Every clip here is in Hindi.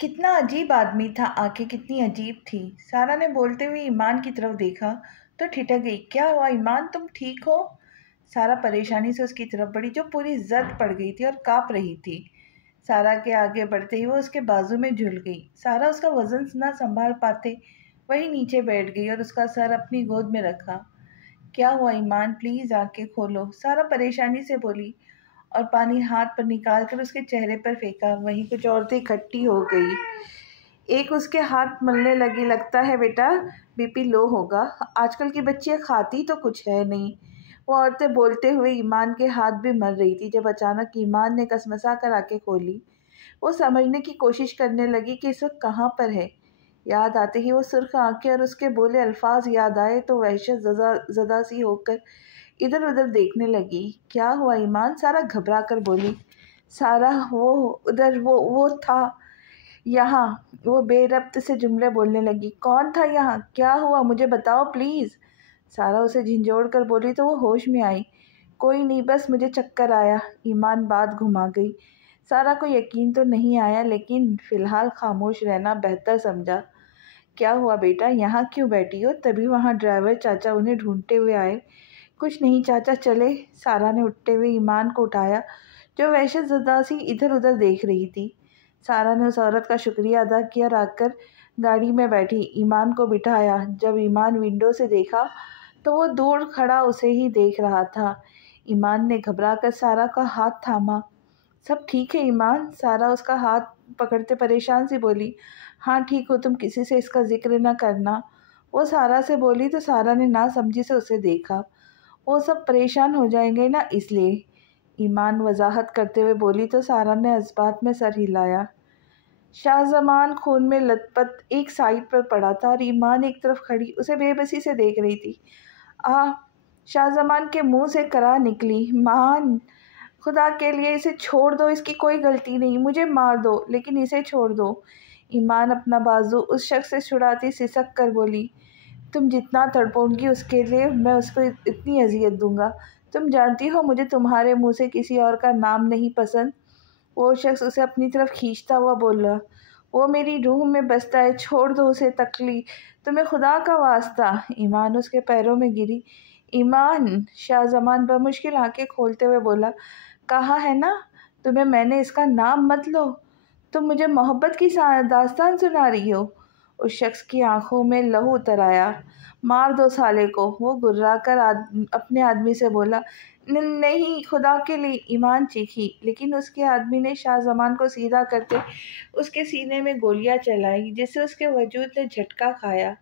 कितना अजीब आदमी था, आंखें कितनी अजीब थी। सारा ने बोलते हुए ईमान की तरफ देखा तो ठिठक गई। क्या हुआ ईमान, तुम ठीक हो? सारा परेशानी से उसकी तरफ बढ़ी, जो पूरी जद पड़ गई थी और कांप रही थी। सारा के आगे बढ़ते ही वो उसके बाजू में झुल गई। सारा उसका वजन ना संभाल पाते वही नीचे बैठ गई और उसका सर अपनी गोद में रखा। क्या हुआ ईमान, प्लीज आंखें खोलो, सारा परेशानी से बोली और पानी हाथ पर निकाल कर उसके चेहरे पर फेंका। वहीं कुछ औरतें इकट्ठी हो गई, एक उसके हाथ मलने लगी। लगता है बेटा बीपी लो होगा, आजकल की बच्चियां खाती तो कुछ है नहीं। वो औरतें बोलते हुए ईमान के हाथ भी मल रही थी जब अचानक ईमान ने कसमसा कर आंखें खोली। वो समझने की कोशिश करने लगी कि इस वक्त कहाँ पर है। याद आते ही वो सुर्ख आंखें और उसके बोले अल्फाज याद आए तो वहशत ज़दा सी होकर इधर उधर देखने लगी। क्या हुआ ईमान, सारा घबरा कर बोली। सारा वो उधर वो था यहाँ। वो बेरब्त से जुमले बोलने लगी। कौन था यहाँ, क्या हुआ, मुझे बताओ प्लीज़। सारा उसे झिंझोड़ कर बोली तो वो होश में आई। कोई नहीं, बस मुझे चक्कर आया। ईमान बात घुमा गई। सारा को यकीन तो नहीं आया लेकिन फ़िलहाल खामोश रहना बेहतर समझा। क्या हुआ बेटा, यहाँ क्यों बैठी हो? तभी वहाँ ड्राइवर चाचा उन्हें ढूंढते हुए आए। कुछ नहीं चाचा, चले। सारा ने उठते हुए ईमान को उठाया जो वहशत ज़दा सी इधर उधर देख रही थी। सारा ने उस औरत का शुक्रिया अदा किया और आकर गाड़ी में बैठी ईमान को बिठाया। जब ईमान विंडो से देखा तो वो दूर खड़ा उसे ही देख रहा था। ईमान ने घबरा कर सारा का हाथ थामा। सब ठीक है ईमान? सारा उसका हाथ पकड़ते परेशान सी बोली। हाँ ठीक हो, तुम किसी से इसका जिक्र न करना। वो सारा से बोली तो सारा ने ना समझी से उसे देखा। वो सब परेशान हो जाएंगे ना, इसलिए ईमान वजाहत करते हुए बोली तो सारा ने इस्बात में सर हिलाया। शाहजमान खून में लथपथ एक साइड पर पड़ा था और ईमान एक तरफ खड़ी उसे बेबसी से देख रही थी। आ शाहजमान के मुंह से करा निकली। मान, खुदा के लिए इसे छोड़ दो, इसकी कोई गलती नहीं, मुझे मार दो लेकिन इसे छोड़ दो। ईमान अपना बाजू उस शख्स से छुड़ाती सिसक कर बोली। तुम जितना तड़पोगी उसके लिए मैं उसको इतनी अजियत दूंगा। तुम जानती हो मुझे तुम्हारे मुंह से किसी और का नाम नहीं पसंद। वो शख्स उसे अपनी तरफ खींचता हुआ बोला। वो मेरी रूह में बसता है, छोड़ दो उसे। तकली, तुम्हें खुदा का वास्ता। ईमान उसके पैरों में गिरी। ईमान, शाहजमान बमुश्किल आंखें खोलते हुए बोला। कहा है ना तुम्हें मैंने, इसका नाम मत लो। तुम मुझे मोहब्बत की दास्तान सुना रही हो। उस शख्स की आंखों में लहू उतर आया। मार दो साले को, वो गुर्रा कर अपने आदमी से बोला। नहीं, खुदा के लिए, ईमान चीखी। लेकिन उसके आदमी ने शाहजमान को सीधा करते उसके सीने में गोलियां चलाई जिससे उसके वजूद ने झटका खाया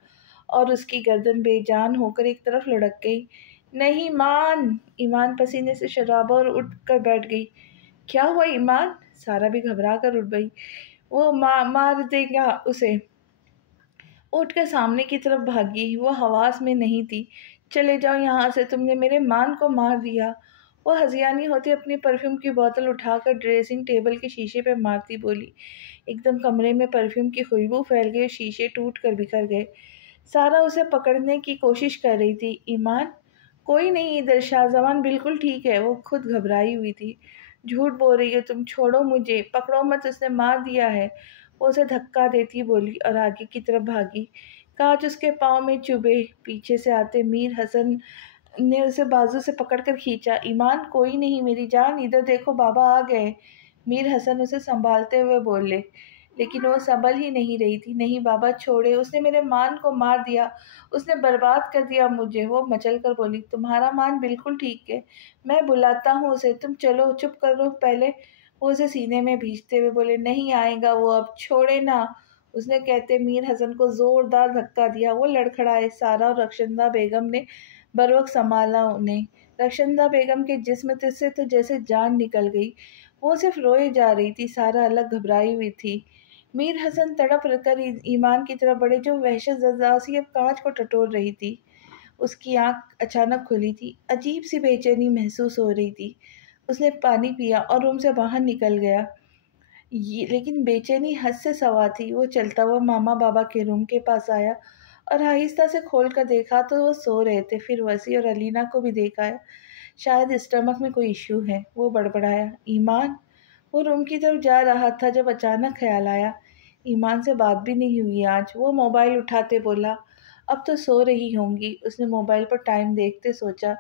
और उसकी गर्दन बेजान होकर एक तरफ लुढ़क गई। नहीं मान, ईमान पसीने से शराबा और उठ कर बैठ गई। क्या हुआ ईमान? सारा भी घबरा कर उठ गई। वो मार देगा उसे। उठकर सामने की तरफ भागी। वो हवास में नहीं थी। चले जाओ यहाँ से, तुमने मेरे मान को मार दिया। वो हजियानी होती अपनी परफ्यूम की बोतल उठाकर ड्रेसिंग टेबल के शीशे पर मारती बोली। एकदम कमरे में परफ्यूम की खुशबू फैल गई, शीशे टूट कर बिखर गए। सारा उसे पकड़ने की कोशिश कर रही थी। ईमान, कोई नहीं इधर, शाहजमान बिल्कुल ठीक है। वो खुद घबराई हुई थी। झूठ बोल रही हो तुम, छोड़ो मुझे, पकड़ो मत, उसने मार दिया है। वो उसे धक्का देती बोली और आगे की तरफ भागी। कांच उसके पाँव में चुभे। पीछे से आते मीर हसन ने उसे बाजू से पकड़कर खींचा। ईमान, कोई नहीं मेरी जान, इधर देखो बाबा आ गए। मीर हसन उसे संभालते हुए बोले, लेकिन वो संभल ही नहीं रही थी। नहीं बाबा, छोड़े, उसने मेरे मान को मार दिया, उसने बर्बाद कर दिया मुझे। वो मचल कर बोली। तुम्हारा मान बिल्कुल ठीक है, मैं बुलाता हूँ उसे, तुम चलो, चुप करो पहले। वो उसे सीने में भींचते हुए बोले। नहीं आएगा वो अब, छोड़े ना, उसने कहते मीर हसन को जोरदार धक्का दिया। वो लड़खड़ाए। सारा और रक्षंदा बेगम ने बरवक्त संभाला उन्हें। रक्षंदा बेगम के जिस्म से तो जैसे जान निकल गई। वो सिर्फ रोए जा रही थी। सारा अलग घबराई हुई थी। मीर हसन तड़प कर ईमान की तरफ बढ़े जो वहशत ज़दासी अब कांच को टटोल रही थी। उसकी आंख अचानक खुली थी। अजीब सी बेचैनी महसूस हो रही थी। उसने पानी पिया और रूम से बाहर निकल गया। लेकिन बेचैनी हद से सवा थी। वो चलता हुआ मामा बाबा के रूम के पास आया और आहिस्ता से खोल कर देखा तो वो सो रहे थे। फिर वसी और अलीना को भी देखा है। शायद स्टमक में कोई इश्यू है, वो बड़बड़ाया। ईमान, वो रूम की तरफ जा रहा था जब अचानक ख्याल आया। ईमान से बात भी नहीं हुई आज। वो मोबाइल उठाते बोला, अब तो सो रही होंगी। उसने मोबाइल पर टाइम देखते सोचा,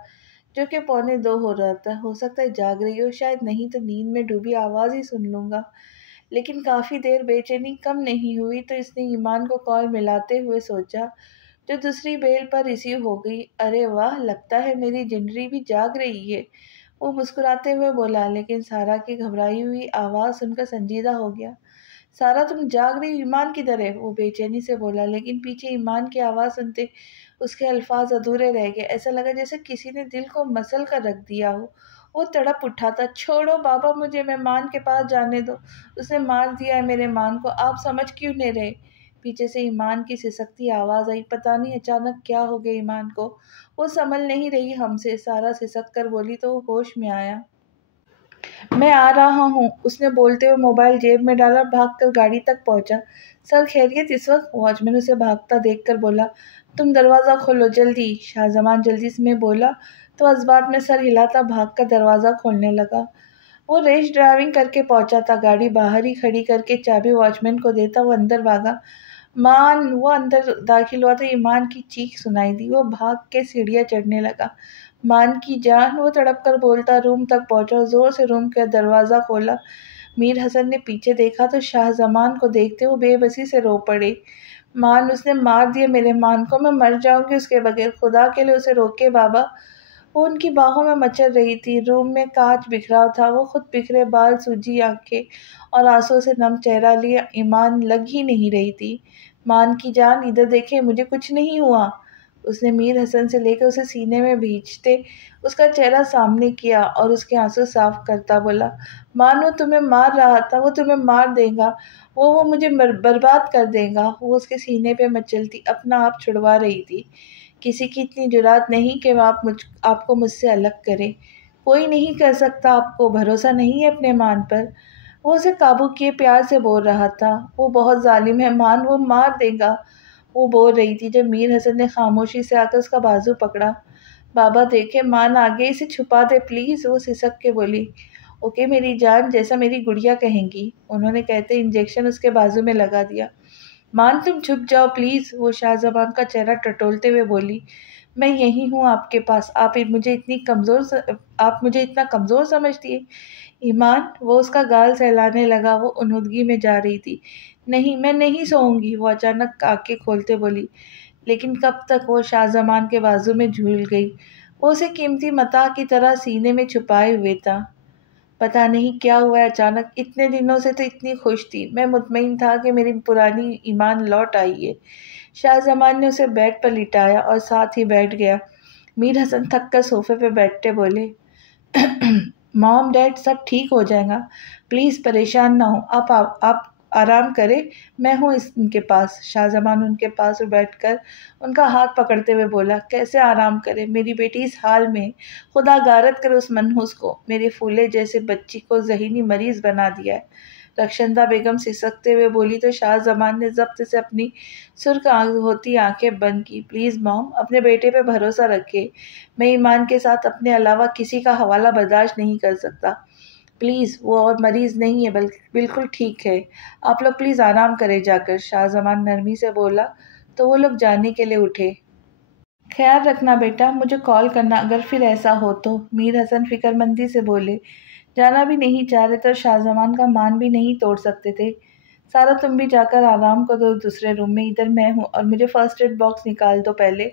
जो कि 1:45 हो रहा था। हो सकता है जाग रही हो, शायद नहीं तो नींद में डूबी आवाज़ ही सुन लूँगा। लेकिन काफ़ी देर बेचैनी कम नहीं हुई तो इसने ईमान को कॉल मिलाते हुए सोचा, जो दूसरी बेल पर रिसीव हो गई। अरे वाह, लगता है मेरी जिंदगी भी जाग रही है, वो मुस्कुराते हुए बोला। लेकिन सारा की घबराई हुई आवाज़ सुनकर संजीदा हो गया। सारा, तुम जाग रही हो? ईमान किधर है? वो बेचैनी से बोला। लेकिन पीछे ईमान की आवाज़ सुनते उसके अल्फाज अधूरे रह गए। ऐसा लगा जैसे किसी ने दिल को मसल कर रख दिया हो। वो तड़प उठा था। छोड़ो बाबा, मुझे मेहमान के पास जाने दो। उसने मार दिया है मेरे मान को, आप समझ क्यों नहीं रहे? पीछे से ईमान की सिसकती आवाज़ आई। पता नहीं अचानक क्या हो गया ईमान को, वो संभल नहीं रही हमसे। सारा सिसक कर बोली तो वो होश में आया। मैं आ रहा हूँ, उसने बोलते हुए मोबाइल जेब में डाला, भागकर गाड़ी तक पहुँचा। सर खैरियत? इस वक्त वॉचमैन उसे भागता देखकर बोला। तुम दरवाज़ा खोलो जल्दी, शाहजमान जल्दी में बोला तो असबाब में सर हिलाता भागकर दरवाज़ा खोलने लगा। वो रेस ड्राइविंग करके पहुंचा था। गाड़ी बाहर ही खड़ी करके चाबी वॉचमैन को देता वो अंदर भागा। मान, वो अंदर दाखिल हुआ तो ईमान की चीख सुनाई दी। वो भाग के सीढ़ियाँ चढ़ने लगा। मान की जान, वो तड़प कर बोलता रूम तक पहुंचा, जोर से रूम का दरवाज़ा खोला। मीर हसन ने पीछे देखा तो शाहजमान को देखते वो बेबसी से रो पड़े। मान, उसने मार दिया मेरे मान को, मैं मर जाऊंगी उसके बगैर, खुदा के लिए उसे रोके बाबा। वो उनकी बाहों में मचल रही थी। रूम में कांच बिखरा था। वो खुद बिखरे बाल, सूजी आंखें और आंसू से नम चेहरा लिए ईमान लग ही नहीं रही थी। मान की जान, इधर देखे, मुझे कुछ नहीं हुआ। उसने मीर हसन से लेकर उसे सीने में भींचते उसका चेहरा सामने किया और उसके आंसू साफ करता बोला, मान, वो तुम्हें मार रहा था, वो तुम्हें मार देगा, वो मुझे बर्बाद कर देगा। वो उसके सीने पे मचलती अपना आप छुड़वा रही थी। किसी की इतनी जुरात नहीं कि वह आपको मुझसे अलग करे। कोई नहीं कर सकता, आपको भरोसा नहीं है अपने मान पर? वो उसे काबू किए प्यार से बोल रहा था। वो बहुत जालिम है मान, वो मार देगा, वो बोल रही थी जब मीर हसन ने खामोशी से आकर उसका बाजू पकड़ा। बाबा देखे, मान आगे, इसे छुपा दे प्लीज़, वो सिसक के बोली। ओके मेरी जान, जैसा मेरी गुड़िया कहेंगी, उन्होंने कहते इंजेक्शन उसके बाजू में लगा दिया। मान, तुम छुप जाओ प्लीज़, वो शाहजबान का चेहरा टटोलते हुए बोली। मैं यही हूँ आपके पास, आप मुझे इतना कमज़ोर समझती है? ईमान, वो उसका गाल सहलाने लगा। वो उन्नुदगी में जा रही थी। नहीं, मैं नहीं सोऊंगी, वो अचानक आंखें खोलते बोली। लेकिन कब तक? वो शाहजमान के बाजू में झूल गई। वो उसे कीमती मता की तरह सीने में छुपाए हुए था। पता नहीं क्या हुआ है अचानक, इतने दिनों से तो इतनी खुश थी। मैं मुतमईन था कि मेरी पुरानी ईमान लौट आई है। शाहजमान ने उसे बेड पर लिटाया और साथ ही बैठ गया। मीर हसन थक कर सोफे पर बैठते बोले, मॉम डैड, सब ठीक हो जाएगा, प्लीज़ परेशान ना हो, आप आराम करें, मैं हूँ उनके पास। शाहजमान उनके पास बैठकर उनका हाथ पकड़ते हुए बोला, कैसे आराम करें, मेरी बेटी इस हाल में, खुदा गारत करे उस मनहूस को, मेरे फूले जैसे बच्ची को जहीनी मरीज बना दिया है। रक्षंदा बेगम सिसकते हुए बोली तो शाहजमान ने जब्त से अपनी सुर्ख होती आंखें बंद की। प्लीज़ मॉम, अपने बेटे पे भरोसा रखे, मैं ईमान के साथ अपने अलावा किसी का हवाला बर्दाश्त नहीं कर सकता। प्लीज़, वो और मरीज़ नहीं है, बल्कि बिल्कुल ठीक है। आप लोग प्लीज़ आराम करें जाकर, शाहजमान नरमी से बोला तो वो लोग जाने के लिए उठे। ख्याल रखना बेटा, मुझे कॉल करना अगर फिर ऐसा हो तो, मीर हसन फिक्रमंदी से बोले। जाना भी नहीं चाह रहे तो शाहजमान का मान भी नहीं तोड़ सकते थे। सारा, तुम भी जाकर आराम करो दूसरे रूम में, इधर मैं हूँ, और मुझे फर्स्ट एड बॉक्स निकाल दो पहले।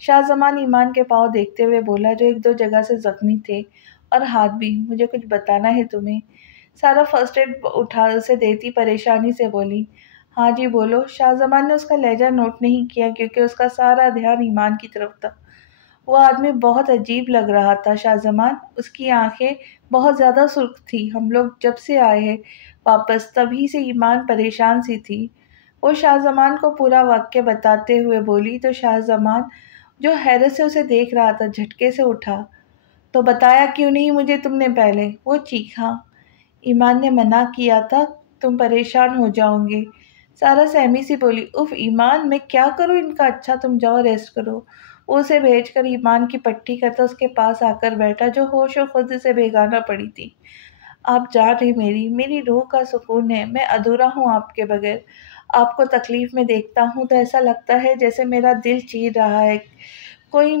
शाहजमान ईमान के पाँव देखते हुए बोला, जो एक दो जगह से जख्मी थे, और हाथ भी। मुझे कुछ बताना है तुम्हें। सारा फर्स्ट एड उठा उसे देती परेशानी से बोली। हाँ जी बोलो। शाहजमान ने उसका लहजा नोट नहीं किया क्योंकि उसका सारा ध्यान ईमान की तरफ था। वो आदमी बहुत अजीब लग रहा था शाहजमान, उसकी आंखें बहुत ज़्यादा सुर्ख थी। हम लोग जब से आए हैं वापस, तभी से ईमान परेशान सी थी। वो शाहजमान को पूरा वाक्य बताते हुए बोली तो शाहजमान, जो हैरत से उसे देख रहा था, झटके से उठा। तो बताया क्यों नहीं मुझे तुमने पहले? वो चीखा। ईमान ने मना किया था, तुम परेशान हो जाओगे। सारा सहमी सी बोली, उफ ईमान, मैं क्या करूँ इनका? अच्छा तुम जाओ रेस्ट करो। वो उसे भेजकर ईमान की पट्टी करता उसके पास आकर बैठा, जो होश और खुद से बेगाना पड़ी थी। आप जान ही मेरी रूह का सुकून है। मैं अधूरा हूँ आपके बगैर। आपको तकलीफ़ में देखता हूँ तो ऐसा लगता है जैसे मेरा दिल चीर रहा है। कोई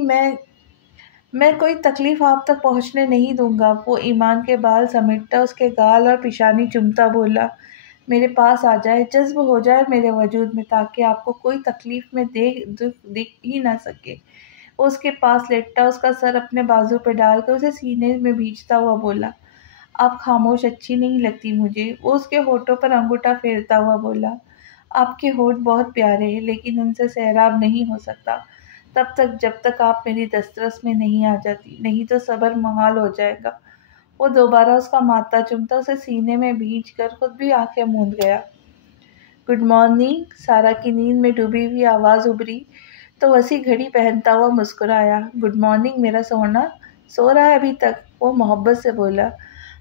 मैं कोई तकलीफ़ आप तक पहुँचने नहीं दूँगा। वो ईमान के बाल समेटता उसके गाल और पेशानी चूमता बोला, मेरे पास आ जाए, जज़्ब हो जाए मेरे वजूद में, ताकि आपको कोई तकलीफ़ में दुःख दिख ही ना सके। वो उसके पास लेटता उसका सर अपने बाजू पे डालकर उसे सीने में भींचता हुआ बोला, आप खामोश अच्छी नहीं लगती मुझे। वो उसके होठों पर अंगूठा फेरता हुआ बोला, आपके होठ बहुत प्यारे हैं लेकिन उनसे सैराब नहीं हो सकता तब तक जब तक आप मेरी दस्तरस में नहीं आ जाती, नहीं तो सब्र मुहाल हो जाएगा। वो दोबारा उसका माथा चूमता उसे सीने में भींच कर खुद भी आंखें मूंद गया। गुड मॉर्निंग, सारा की नींद में डूबी हुई आवाज़ उभरी तो वसी घड़ी पहनता हुआ मुस्कुराया। गुड मॉर्निंग मेरा सोना, सो रहा है अभी तक? वो मोहब्बत से बोला।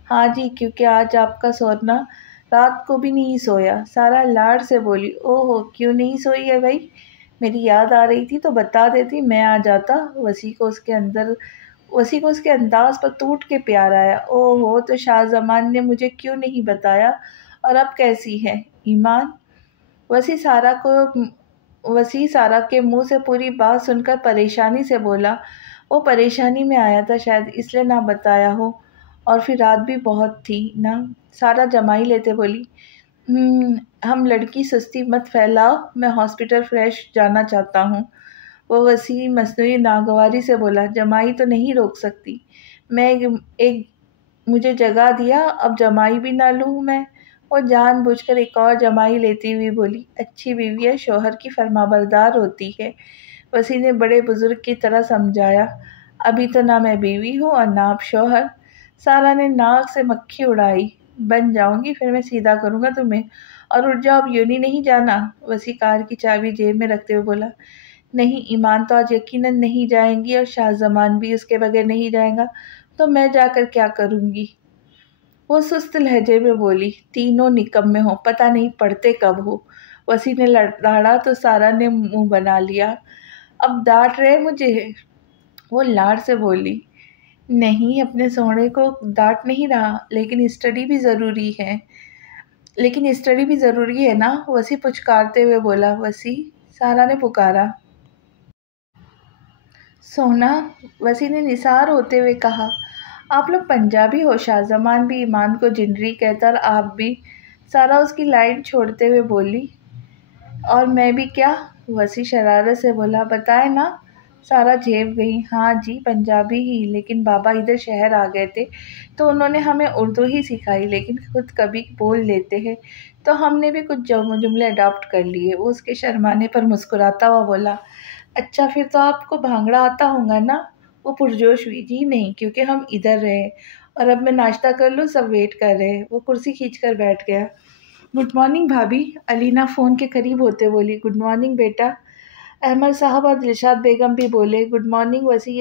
हाँ जी, क्योंकि आज आपका सोना रात को भी नहीं सोया। सारा लाड से बोली। ओहो, क्यों नहीं सोई है भाई? मेरी याद आ रही थी तो बता देती, मैं आ जाता। वसी को उसके अंदाज पर टूट के प्यार आया। ओहो, तो शाहजमान ने मुझे क्यों नहीं बताया? और अब कैसी है ईमान? वसी सारा को वसी सारा के मुंह से पूरी बात सुनकर परेशानी से बोला। वो परेशानी में आया था शायद, इसलिए ना बताया हो। और फिर रात भी बहुत थी ना। सारा जमाई लेते बोली, हम लड़की सुस्ती मत फैलाओ, मैं हॉस्पिटल फ्रेश जाना चाहता हूँ। वो वसी मसनूई नागवारी से बोला, जमाई तो नहीं रोक सकती। मैं एक मुझे जगा दिया, अब जमाई भी ना लूँ मैं? वो जानबूझकर एक और जमाई लेती हुई बोली, अच्छी बीवी है शौहर की फरमाबरदार होती है। वसी ने बड़े बुजुर्ग की तरह समझाया, अभी तो ना मैं बीवी हूँ और ना आप शौहर। सारा ने नाक से मक्खी उड़ाई, बन जाऊंगी फिर मैं सीधा करूँगा तुम्हें। और उठ जाओ, अब यूं नहीं जाना। वसी कार की चाबी जेब में रखते हुए बोला, नहीं, ईमान तो आज यकीनन नहीं जाएंगी और शाहजमान भी उसके बगैर नहीं जाएगा, तो मैं जाकर क्या करूँगी? वो सुस्त लहजे में बोली, तीनों निकम्मे हो, पता नहीं पढ़ते कब हो। वसी ने लड़ाड़ा तो सारा ने मुंह बना लिया। अब डांट रहे मुझे? वो लाड़ से बोली, नहीं, अपने सोने को डांट नहीं रहा, लेकिन स्टडी भी ज़रूरी है ना। वसी पुचकारते हुए बोला। वसी, सारा ने पुकारा। सोना, वसी ने निसार होते हुए कहा, आप लोग पंजाबी हो। शाहजमान भी ईमान को जिंदरी कहता और आप भी। सारा उसकी लाइन छोड़ते हुए बोली, और मैं भी क्या? वसी शरारत से बोला, बताए ना। सारा झेप गई, हाँ जी, पंजाबी ही, लेकिन बाबा इधर शहर आ गए थे तो उन्होंने हमें उर्दू ही सिखाई, लेकिन खुद कभी बोल लेते हैं तो हमने भी कुछ जुमले अडॉप्ट कर लिए। वो उसके शर्माने पर मुस्कुराता हुआ बोला, अच्छा, फिर तो आपको भांगड़ा आता होगा ना? वो पुरजोश हुई, जी नहीं, क्योंकि हम इधर रहे और अब मैं नाश्ता कर लूँ, सब वेट कर रहे हैं। वो कुर्सी खींचकर बैठ गया। गुड मॉर्निंग भाभी, अलीना फ़ोन के करीब होते बोली। गुड मॉर्निंग बेटा। अहमद साहब और दिलशाद बेगम भी बोले, गुड मॉर्निंग वसी।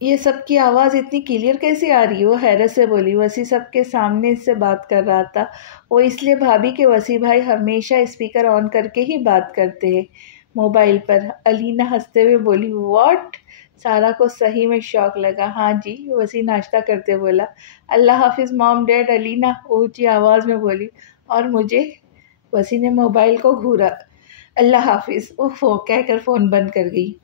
ये सब की आवाज़ इतनी क्लियर कैसे आ रही है? वो हैरत से बोली। वसी सबके सामने इससे बात कर रहा था। वो इसलिए भाभी के वसी भाई हमेशा स्पीकर ऑन करके ही बात करते हैं मोबाइल पर। अलीना हंसते हुए बोली, व्हाट? सारा को सही में शौक लगा। हाँ जी, वसी नाश्ता करते बोला। अल्लाह हाफिज़ मॉम डैड। अलीना ऊंची आवाज़ में बोली। और मुझे? वसी ने मोबाइल को घूरा। अल्लाह हाफिज़ ओह कहकर फ़ोन बंद कर गई।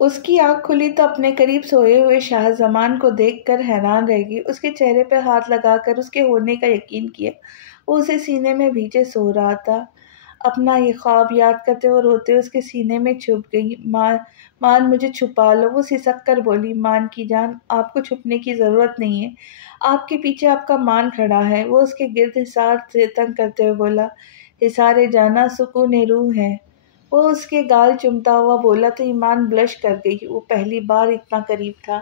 उसकी आँख खुली तो अपने करीब सोए हुए शाहजमान को देखकर हैरान रह गई। उसके चेहरे पर हाथ लगाकर उसके होने का यकीन किया। वो उसे सीने में भींचे सो रहा था। अपना ये ख्वाब याद करते और रोते हुए उसके सीने में छुप गई। मान मुझे छुपा लो। वो सिसक कर बोली, मान की जान, आपको छुपने की ज़रूरत नहीं है। आपके पीछे आपका मान खड़ा है। वो उसके गिर्द हिसार से तंग करते हुए बोला, हिसारे जाना सुकून रूह है। वो उसके गाल चुमता हुआ बोला तो ईमान ब्लश कर गई। वो पहली बार इतना करीब था।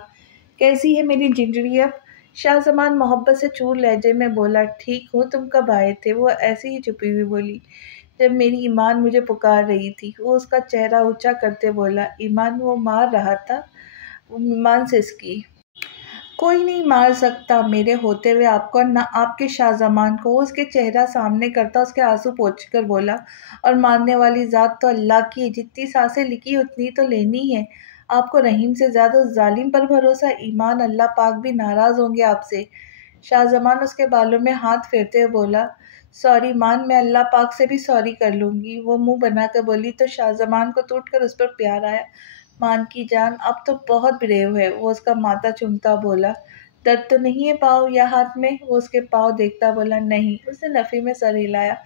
कैसी है मेरी जिंदगी अब? शाहजमान मोहब्बत से चूर लहजे में बोला, ठीक हो, तुम कब आए थे? वो ऐसे ही छुपी हुई बोली, जब मेरी ईमान मुझे पुकार रही थी। वो उसका चेहरा ऊंचा करते बोला, ईमान वो मार रहा था? वो ईमान से इसकी कोई नहीं मार सकता मेरे होते हुए आपको, और ना आपके शाहजमान को। उसके चेहरा सामने करता उसके आंसू पोंछकर बोला, और मारने वाली ज़ात तो अल्लाह की है। जितनी सांसें लिखी उतनी तो लेनी है। आपको रहीम से ज़्यादा उस जालिम पर भरोसा? ईमान, अल्लाह पाक भी नाराज़ होंगे आपसे। शाहजमान उसके बालों में हाथ फेरते हुए बोला, सॉरी मान, मैं अल्लाह पाक से भी सॉरी कर लूँगी। वो मुंह बनाकर बोली तो शाहजमान को टूटकर उस पर प्यार आया। मान की जान, अब तो बहुत ब्रेव है। वो उसका माथा चूमता बोला, दर्द तो नहीं है पाँव या हाथ में? वो उसके पाँव देखता बोला, नहीं। उसने नफ़ी में सर हिलाया।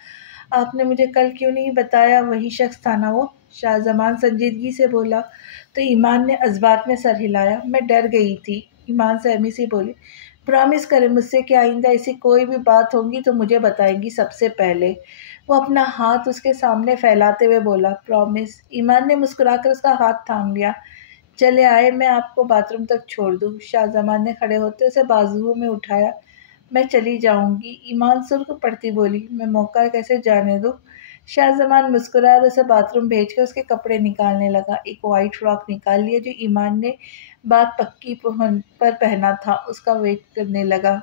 आपने मुझे कल क्यों नहीं बताया? वही शख्स था ना वो? शाहजमान संजीदगी से बोला। तो ईमान ने अज़बात में सर हिलाया। मैं डर गई थी। ईमान सहमी सी बोली, प्रॉमिस करें मुझसे कि आइंदा ऐसी कोई भी बात होगी तो मुझे बताएंगी सबसे पहले। वो अपना हाथ उसके सामने फैलाते हुए बोला, प्रॉमिस। ईमान ने मुस्कुराकर उसका हाथ थाम लिया। चले आए, मैं आपको बाथरूम तक छोड़ दूँ। शाहजमान ने खड़े होते उसे बाजुओं में उठाया। मैं चली जाऊंगी। ईमान सुर्ख पड़ती बोली, मैं मौका कैसे जाने दूँ? शाहजमान मुस्कुराया और उसे बाथरूम भेजकर उसके कपड़े निकालने लगा। एक वाइट फ्रॉक निकाल लिया जो ईमान ने बात पक्की पर पहना था। उसका वेट करने लगा।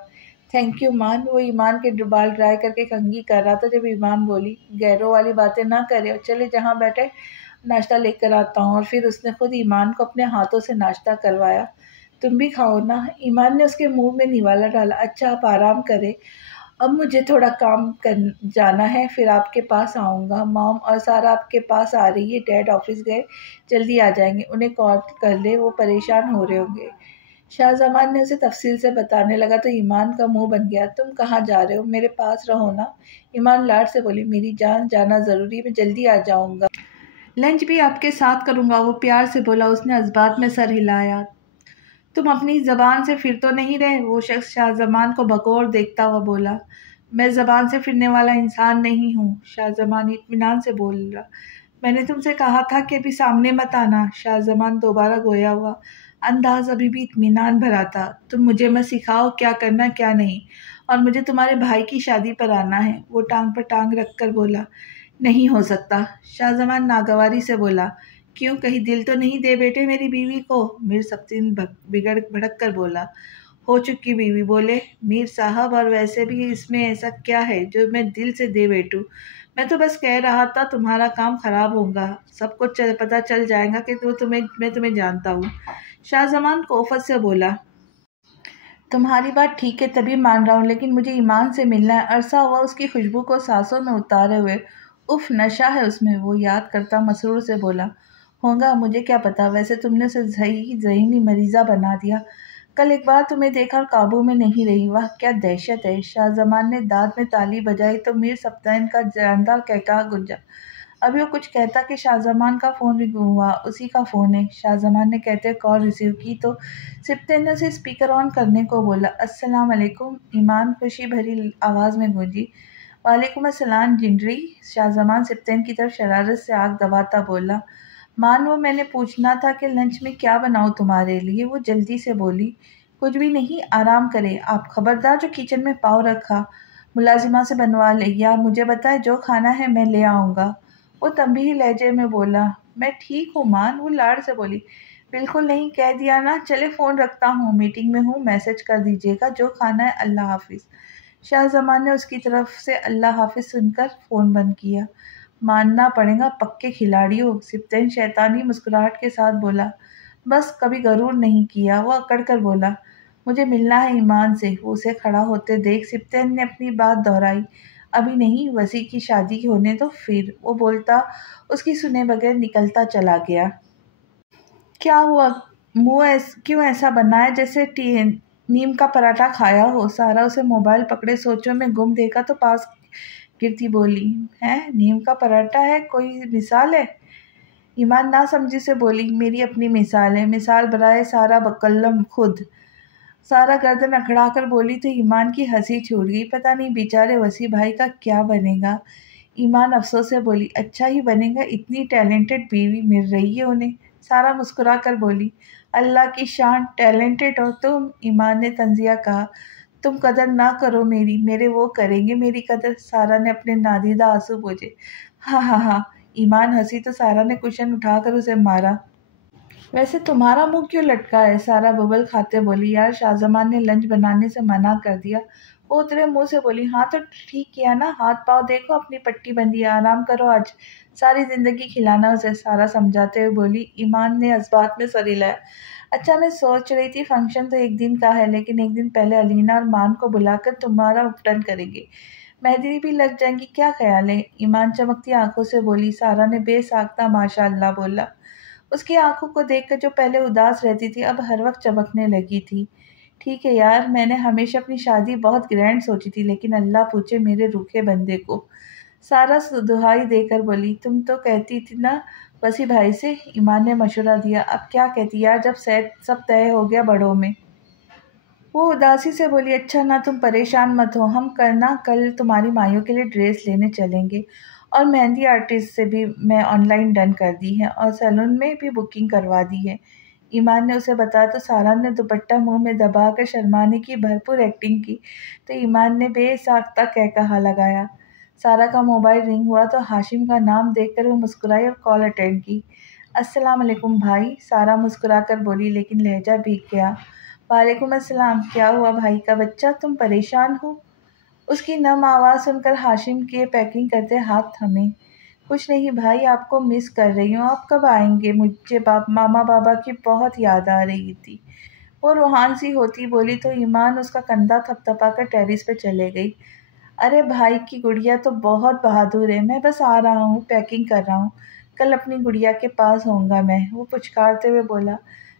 थैंक यू मान। वो ईमान के बाल ड्राई करके कंघी कर रहा था जब ईमान बोली, गैरों वाली बातें ना करे और चले जहाँ बैठे, नाश्ता लेकर आता हूँ। और फिर उसने खुद ईमान को अपने हाथों से नाश्ता करवाया। तुम भी खाओ ना। ईमान ने उसके मुंह में निवाला डाला। अच्छा आप आराम करें, अब मुझे थोड़ा काम कर जाना है, फिर आपके पास आऊँगा। मॉम और सारा आपके पास आ रही है। डैड ऑफिस गए, जल्दी आ जाएंगे। उन्हें कॉल कर ले, वो परेशान हो रहे होंगे। शाहजमान ने उसे तफसील से बताने लगा तो ईमान का मुंह बन गया। तुम कहाँ जा रहे हो? मेरे पास रहो ना। ईमान लाड से बोली, मेरी जान, जाना ज़रूरी, मैं जल्दी आ जाऊँगा। लंच भी आपके साथ करूँगा। वो प्यार से बोला। उसने अज़बात में सर हिलाया। तुम अपनी ज़बान से फिर तो नहीं रहे? वो शख्स शाहजमान को बकौर देखता हुआ बोला, मैं ज़बान से फिरने वाला इंसान नहीं हूँ। शाहजमान इत्मीनान से बोला, मैंने तुमसे कहा था कि अभी सामने मत आना। शाहजमान दोबारा गोया हुआ। अंदाज अभी भी इत्मीनान भरा था। तुम मुझे मत सिखाओ क्या करना क्या नहीं, और मुझे तुम्हारे भाई की शादी पर आना है। वो टांग पर टांग रख कर बोला, नहीं हो सकता। शाहजमान नागवारी से बोला, क्यों, कहीं दिल तो नहीं दे बेटे मेरी बीवी को? मीर सब्तिन बिगड़ भड़क कर बोला, हो चुकी बीवी। बोले, मीर साहब, और वैसे भी इसमें ऐसा क्या है जो मैं दिल से दे बैठूं? मैं तो बस कह रहा था तुम्हारा काम खराब होगा, सबको पता चल जाएगा कि मैं तुम्हें जानता हूँ। शाहजमान कोफत से बोला, तुम्हारी बात ठीक है, तभी मान रहा हूँ, लेकिन मुझे ईमान से मिलना है। अरसा हुआ उसकी खुशबू को सांसों में उतारे हुए। उफ, नशा है उसमें। वो याद करता मसरूर से बोला, होगा, मुझे क्या पता। वैसे तुमने उसे ज़हनी मरीज़ा बना दिया। कल एक बार तुम्हें देखा और काबू में नहीं रही। वाह क्या दहशत है। शाहजमान ने दांत में ताली बजाई तो मीर सप्तान का जानदार कहका गुंजा। अभी वो कुछ कहता कि शाहजमान का फ़ोन रिंग हुआ। उसी का फ़ोन है। शाहजमान ने कहते कॉल रिसीव की तो सिप्तन ने उसे स्पीकर ऑन करने को बोला। अस्सलाम वालेकुम। ईमान खुशी भरी आवाज़ में गूंजी। वालेकुम अस्सलाम जिंडरी। शाहजमान सिप्तन की तरफ शरारत से आग दबाता बोला, मान, वो मैंने पूछना था कि लंच में क्या बनाऊँ तुम्हारे लिए? वो जल्दी से बोली, कुछ भी नहीं, आराम करें आप। खबरदार जो किचन में पाँव रखा मुलाजिमा से बनवा ले, या मुझे बताए जो खाना है मैं ले आऊँगा। वो तंबीही लहजे में बोला, मैं ठीक हूँ मान। वो लाड़ से बोली, बिल्कुल नहीं, कह दिया ना। चले फ़ोन रखता हूँ, मीटिंग में हूँ, मैसेज कर दीजिएगा जो खाना है। अल्लाह हाफिज़। शाहजमान ने उसकी तरफ से अल्लाह हाफिज़ सुनकर फ़ोन बंद किया। मानना पड़ेगा, पक्के खिलाड़ी हो। सिप्तैन शैतानी मुस्कुराहट के साथ बोला, बस कभी गरूर नहीं किया। वो अकड़ कर बोला, मुझे मिलना है ईमान से। वो उसे खड़ा होते देख सिप्तैन ने अपनी बात दोहराई, अभी नहीं, वसी की शादी होने दो फिर। वो बोलता उसकी सुने बगैर निकलता चला गया। क्या हुआ? मुँह क्यों ऐसा बना है जैसे नीम का पराठा खाया हो? सारा उसे मोबाइल पकड़े सोचों में गुम देखा तो पास गिरती बोली, है नीम का पराठा है? कोई मिसाल है? ईमान ना समझी से बोली, मेरी अपनी मिसाल है। मिसाल बराए सारा बकल्लम खुद। सारा गर्दन अकड़ा कर बोली तो ईमान की हंसी छूट गई। पता नहीं बेचारे वसी भाई का क्या बनेगा। ईमान अफसोस से बोली, अच्छा ही बनेगा, इतनी टैलेंटेड बीवी मिल रही है उन्हें। सारा मुस्कुरा कर बोली, अल्लाह की शान, टैलेंटेड हो तुम। ईमान ने तंजिया कहा, तुम कदर ना करो मेरी, मेरे वो करेंगे मेरी कदर। सारा ने अपने नादीदा आंसू पोंछे। हाँ हाँ हाँ। ईमान हंसी तो सारा ने कुशन उठाकर उसे मारा। वैसे तुम्हारा मुंह क्यों लटका है? सारा बबल खाते बोली, यार शाहजमान ने लंच बनाने से मना कर दिया, वो उतरे मुंह से बोली, हाँ तो ठीक किया ना, हाथ पाँव देखो, अपनी पट्टी बंधी है, आराम करो आज, सारी ज़िंदगी खिलाना उसे, सारा समझाते हुए बोली। ईमान ने इस्बात में सर हिलाया। अच्छा, मैं सोच रही थी फंक्शन तो एक दिन का है, लेकिन एक दिन पहले अलीना और मान को बुलाकर तुम्हारा उपटन करेंगे, मेहंदी भी लग जाएंगी, क्या ख्याल है? ईमान चमकती आंखों से बोली। सारा ने बेसाख्ता माशाअल्लाह बोला। उसकी आंखों को देखकर जो पहले उदास रहती थी अब हर वक्त चमकने लगी थी। ठीक है यार, मैंने हमेशा अपनी शादी बहुत ग्रैंड सोची थी, लेकिन अल्लाह पूछे मेरे रूखे बंदे को। सारा दुहाई देकर बोली, तुम तो कहती थी ना वसी भाई से। ईमान ने मशवरा दिया। अब क्या कहती यार, जब सब तय हो गया बड़ों में। वो उदासी से बोली, अच्छा ना तुम परेशान मत हो, हम करना कल तुम्हारी माइयों के लिए ड्रेस लेने चलेंगे, और मेहंदी आर्टिस्ट से भी मैं ऑनलाइन डन कर दी है, और सैलून में भी बुकिंग करवा दी है। ईमान ने उसे बताया तो सारा ने दुपट्टा मुंह में दबाकर शर्माने की भरपूर एक्टिंग की, तो ईमान ने बेसाख्ता कह कहा लगाया। सारा का मोबाइल रिंग हुआ तो हाशिम का नाम देखकर वो मुस्कुराई और कॉल अटेंड की। अस्सलाम वालेकुम भाई, सारा मुस्कुराकर बोली, लेकिन लहजा भीग गया। वालेकुम अस्सलाम, क्या हुआ भाई का बच्चा, तुम परेशान हो? उसकी नम आवाज़ सुनकर हाशिम के पैकिंग करते हाथ थमे। कुछ नहीं भाई, आपको मिस कर रही हूँ, आप कब आएंगे? मुझे मामा बाबा की बहुत याद आ रही थी। वो रूहान सी होती बोली तो ईमान उसका कंधा थपथपाकर टेरिस पे चले गई। अरे भाई की गुड़िया तो बहुत बहादुर है, मैं बस आ रहा हूँ, पैकिंग कर रहा हूँ, कल अपनी गुड़िया के पास होऊंगा मैं, वो पुचकारते हुए बोला।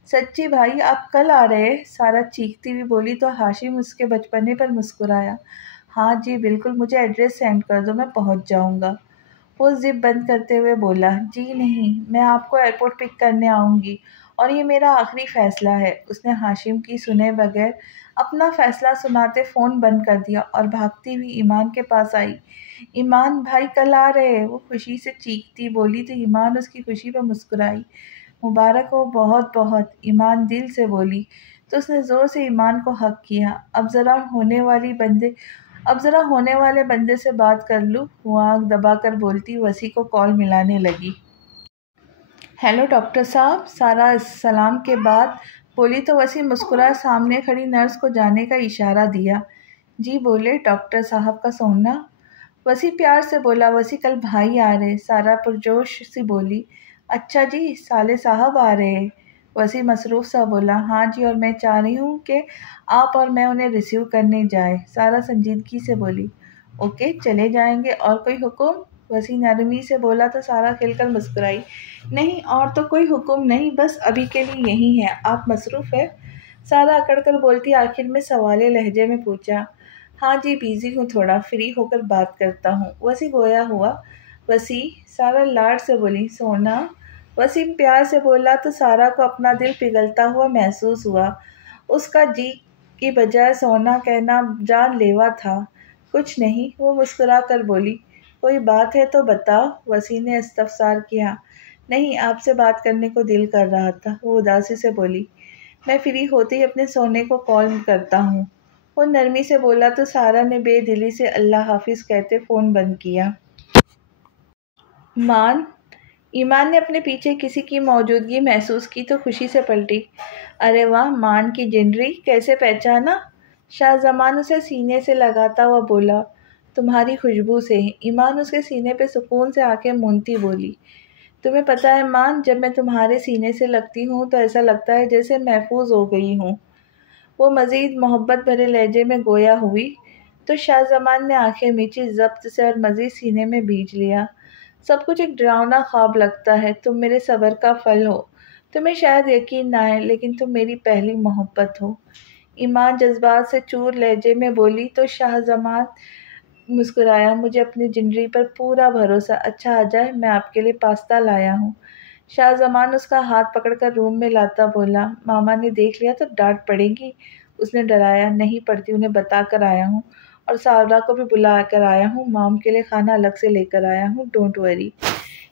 सच्ची भाई, आप कल आ रहे हैं? सारा चीखती हुई बोली तो हाशिम उसके बचपने पर मुस्कुराया। हाँ जी बिल्कुल, मुझे एड्रेस सेंड कर दो, मैं पहुँच जाऊँगा। वो ज़िप बंद करते हुए बोला, जी नहीं, मैं आपको एयरपोर्ट पिक करने आऊँगी, और ये मेरा आखिरी फ़ैसला है। उसने हाशिम की सुने बगैर अपना फ़ैसला सुनाते फ़ोन बंद कर दिया और भागती हुई ईमान के पास आई। ईमान भाई कल आ रहे हैं, वो खुशी से चीखती बोली तो ईमान उसकी खुशी पर मुस्कुराई। मुबारक हो बहुत बहुत, ईमान दिल से बोली तो उसने ज़ोर से ईमान को हक किया। अब ज़रा होने वाले बंदे से बात कर लूँ, वो आँख दबाकर बोलती वसी को कॉल मिलाने लगी। हेलो डॉक्टर साहब, सारा सलाम के बाद बोली तो वसी मुस्कुराए सामने खड़ी नर्स को जाने का इशारा दिया। जी बोले डॉक्टर साहब का सोना। वसी प्यार से बोला, वसी कल भाई आ रहे। सारा पुरजोश सी बोली, अच्छा जी, साले साहब आ रहे हैं। वसी मसरूफ़ सा बोला, हाँ जी, और मैं चाह रही हूँ कि आप और मैं उन्हें रिसीव करने जाए। सारा संजीदगी से बोली, ओके चले जाएंगे, और कोई हुक्म? वसी नरमी से बोला तो सारा खिलकर मुस्कुराई, नहीं और तो कोई हुक्म नहीं, बस अभी के लिए यही है, आप मसरूफ़ है? सारा अकड़ कर बोलती आखिर में सवाले लहजे में पूछा, हाँ जी बिज़ी हूँ थोड़ा, फ्री होकर बात करता हूँ। वसी गोया हुआ। वसी, सारा लाड से बोली, सोना। वसीम प्यार से बोला तो सारा को अपना दिल पिघलता हुआ महसूस हुआ। उसका जी की बजाय सोना कहना जानलेवा था। कुछ नहीं, वो मुस्कुरा कर बोली, कोई बात है तो बताओ। वसी ने इस्तफसार किया। नहीं, आपसे बात करने को दिल कर रहा था, वो उदासी से बोली। मैं फ्री होते ही अपने सोने को कॉल करता हूँ, वो नरमी से बोला तो सारा ने बेदिली से अल्लाह हाफिज़ कहते फ़ोन बंद किया। मान ईमान ने अपने पीछे किसी की मौजूदगी महसूस की तो खुशी से पलटी। अरे वाह, मान की जिंदरी, कैसे पहचाना? शाहजमान उसे सीने से लगाता हुआ बोला, तुम्हारी खुशबू से। ईमान उसके सीने पे सुकून से आंखें मूंदती बोली, तुम्हें पता है मान, जब मैं तुम्हारे सीने से लगती हूँ तो ऐसा लगता है जैसे महफूज हो गई हूँ। वो मज़ीद मोहब्बत भरे लहजे में गोया हुई तो शाहज़मान ने आंखें मींची ज़ब्त से और मज़ीद सीने में भींच लिया। सब कुछ एक डरावना ख्वाब लगता है, तुम मेरे सब्र का फल हो। तुम्हें शायद यकीन ना आए, लेकिन तुम मेरी पहली मोहब्बत हो। ईमान जज्बात से चूर लहजे में बोली तो शाहज़मान मुस्कुराया, मुझे अपनी जिंदगी पर पूरा भरोसा। अच्छा आ जाए, मैं आपके लिए पास्ता लाया हूँ। शाहज़मान उसका हाथ पकड़कर रूम में लाता बोला, मामा ने देख लिया तो डांट पड़ेगी। उसने डराया, नहीं पड़ती, उन्हें बता कर आया हूँ, और सावरा को भी बुला कर आया हूँ, माम के लिए खाना अलग से लेकर आया हूँ, डोंट वरी।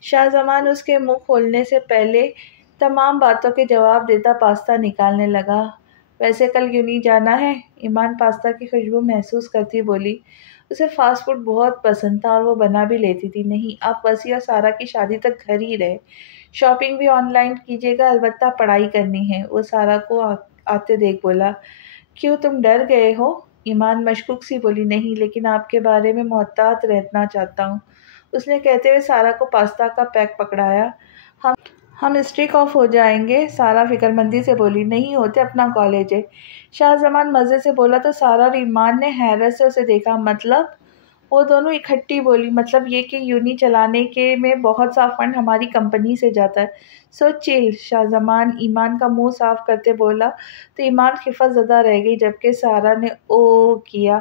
शाहज़मान उसके मुंह खोलने से पहले तमाम बातों के जवाब देता पास्ता निकालने लगा। वैसे कल क्यों नहीं जाना है? ईमान पास्ता की खुशबू महसूस करती बोली। उसे फ़ास्ट फूड बहुत पसंद था और वो बना भी लेती थी। नहीं, आप वसी और सारा की शादी तक घर ही रहे। शॉपिंग भी ऑनलाइन कीजिएगा, अलबत्ता पढ़ाई करनी है। वो सारा को आते देख बोला, क्यों तुम डर गए हो? ईमान मशकूक सी बोली, नहीं, लेकिन आपके बारे में मोहतात रहना चाहता हूँ। उसने कहते हुए सारा को पास्ता का पैक पकड़ाया। हम हम स्ट्रिक ऑफ हो जाएंगे, सारा फिक्रमंदी से बोली, नहीं होते, अपना कॉलेज है। शाहजमान मज़े से बोला तो सारा और ईमान ने हैरत से उसे देखा। मतलब? वो दोनों इकट्ठी बोली, मतलब ये कि यूनी चलाने के में बहुत सा फंड हमारी कंपनी से जाता है। So chill. शाहजमान ईमान का मुंह साफ करते बोला तो ईमान खिफा ज़दा रह गई, जबकि सारा ने ओ किया।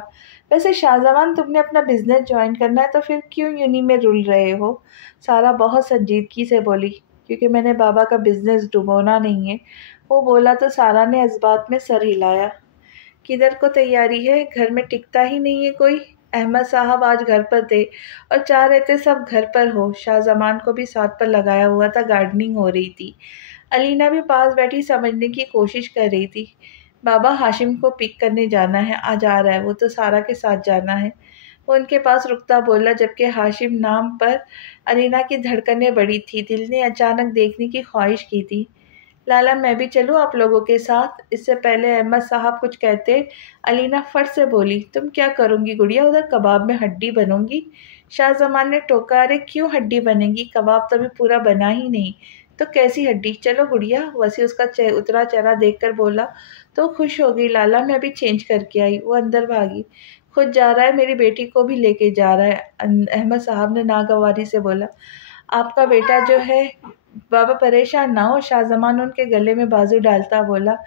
वैसे शाहजमान, तुमने अपना बिजनेस ज्वाइन करना है तो फिर क्यों यूनी में रुल रहे हो? सारा बहुत संजीदगी से बोली, क्योंकि मैंने बाबा का बिजनेस डुबोना नहीं है। वो बोला तो सारा ने इस बात में सर हिलाया। किधर को तैयारी है? घर में टिकता ही नहीं है कोई। अहमद साहब आज घर पर थे और चाह रहे थे सब घर पर हो। शाहजमान को भी साथ पर लगाया हुआ था, गार्डनिंग हो रही थी। अलीना भी पास बैठी समझने की कोशिश कर रही थी। बाबा, हाशिम को पिक करने जाना है, आज आ रहा है, वो तो सारा के साथ जाना है। वो उनके पास रुकता बोला, जबकि हाशिम नाम पर अलीना की धड़कनें बढ़ी थी। दिल ने अचानक देखने की ख्वाहिश की थी। लाला, मैं भी चलूँ आप लोगों के साथ? इससे पहले अहमद साहब कुछ कहते, अलीना फट से बोली, तुम क्या करूँगी गुड़िया, उधर कबाब में हड्डी बनूंगी? शाहजमान ने टोका, अरे क्यों हड्डी बनेगी, कबाब तो अभी पूरा बना ही नहीं। तो कैसी हड्डी? चलो गुड़िया। वसी उसका उतरा चेहरा देखकर बोला तो खुश हो गई। लाला, मैं अभी चेंज करके आई। वो अंदर भागी। खुद जा रहा है, मेरी बेटी को भी लेके जा रहा है। अहमद साहब ने नागवारी से बोला, आपका बेटा जो है। बाबा परेशान ना हो। शाहजमान उनके गले में बाजू डालता बोला,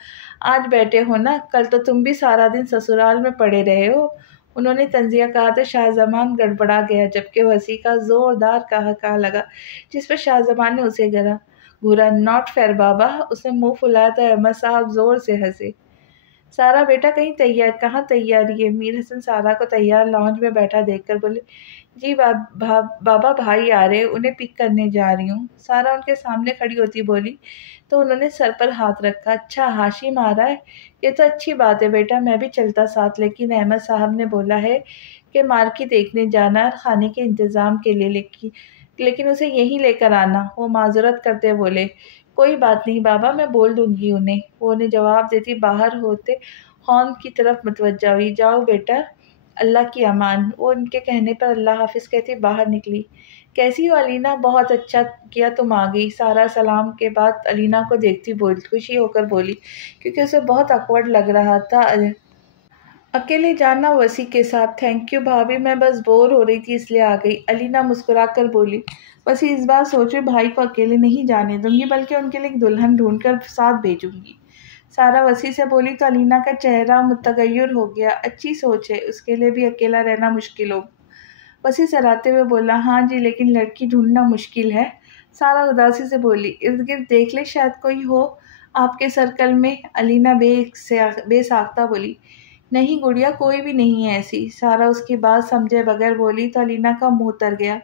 आज बैठे हो ना, कल तो तुम भी सारा दिन ससुराल में पड़े रहे हो। उन्होंने तंजिया कहा तो शाहजमान गड़बड़ा गया, जबकि वसी का जोरदार कहा लगा, जिस पर शाहजमान ने उसे घूरा। नॉट फेयर बाबा। उसने मुंह फुलाया तो अहमद साहब जोर से हंसे। सारा, बेटा कहाँ तैयारी है? मीर हसन सारा को तैयार लॉन्ज में बैठा देखकर बोले, जी बाबा, भाई आ रहे, उन्हें पिक करने जा रही हूँ। सारा उनके सामने खड़ी होती बोली तो उन्होंने सर पर हाथ रखा। अच्छा, हाशिम आ रहा है, ये तो अच्छी बात है बेटा, मैं भी चलता साथ। लेकिन अहमद साहब ने बोला है कि मार्केट देखने जाना और खाने के इंतज़ाम के लिए, लेकिन उसे यहीं लेकर आना। वो माजरत करते बोले, कोई बात नहीं बाबा, मैं बोल दूंगी उन्हें। वो उन्हें जवाब देती बाहर होते हॉर्न की तरफ मुतवज्जा हुई। जाओ बेटा, अल्लाह की अमान। वो उनके कहने पर अल्लाह हाफिज़ कहती बाहर निकली। कैसी हो अलीना? बहुत अच्छा किया तुम आ गई। सारा सलाम के बाद अलीना को देखती खुशी होकर बोली, क्योंकि उसे बहुत awkward लग रहा था अकेले जाना वसी के साथ। थैंक यू भाभी, मैं बस बोर हो रही थी इसलिए आ गई। अलीना मुस्कुराकर बोली। वसी इस बार सोचे, भाई को अकेले नहीं जाने दूंगी, बल्कि उनके लिए एक दुल्हन ढूंढकर साथ भेजूंगी। सारा वसी से बोली तो अलीना का चेहरा मुतगय्यर हो गया। अच्छी सोच है, उसके लिए भी अकेला रहना मुश्किल हो। वसी सराहते हुए बोला, हाँ जी, लेकिन लड़की ढूंढना मुश्किल है। सारा उदासी से बोली, इर्द गिर्द देख ले, शायद कोई हो आपके सर्कल में। अलीना बेसाख्ता बोली, नहीं गुड़िया, कोई भी नहीं है ऐसी। सारा उसकी बात समझे बगैर बोली तो अलीना का मुंह तर गया।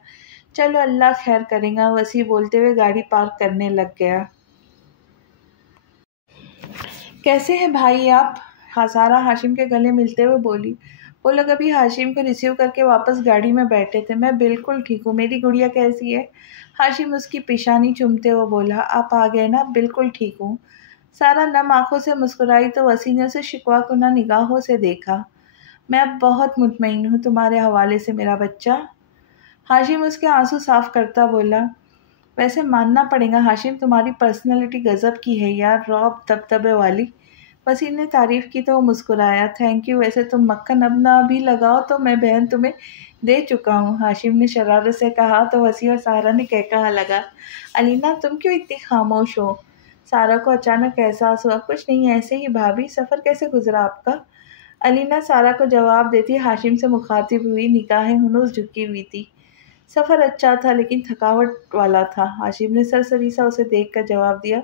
चलो, अल्लाह खैर करेगा। वसी बोलते हुए गाड़ी पार्क करने लग गया। कैसे हैं भाई आप? सारा हाशिम के गले मिलते हुए बोली। वो लोग अभी हाशिम को रिसीव करके वापस गाड़ी में बैठे थे। मैं बिल्कुल ठीक हूँ, मेरी गुड़िया कैसी है? हाशिम उसकी पेशानी चूमते हुए बोला, आप आ गए ना, बिल्कुल ठीक हूँ। सारा नम आंखों से मुस्कुराई तो वसी ने उसे शिकवा-कुना निगाहों से देखा। मैं अब बहुत मुतमईन हूँ तुम्हारे हवाले से मेरा बच्चा। हाशिम उसके आंसू साफ करता बोला, वैसे मानना पड़ेगा हाशिम, तुम्हारी पर्सनैलिटी गजब की है यार, रौब दबदबे वाली। वसीम ने तारीफ की तो वो मुस्कुराया। थैंक यू, वैसे तुम मक्खन अब ना भी लगाओ तो मैं बहन तुम्हें दे चुका हूँ। हाशिम ने शरारत से कहा तो वसी और सारा ने कहकहा लगा। अलीना, तुम क्यों इतनी खामोश हो? सारा को अचानक एहसास हुआ, कुछ नहीं, ऐसे ही भाभी। सफ़र कैसे गुजरा आपका? अलीना सारा को जवाब देती हाशिम से मुखातिब हुई, निगाहें हुनूस झुकी हुई थी। सफ़र अच्छा था लेकिन थकावट वाला था। हाशिम ने सरसरी सा उसे देखकर जवाब दिया।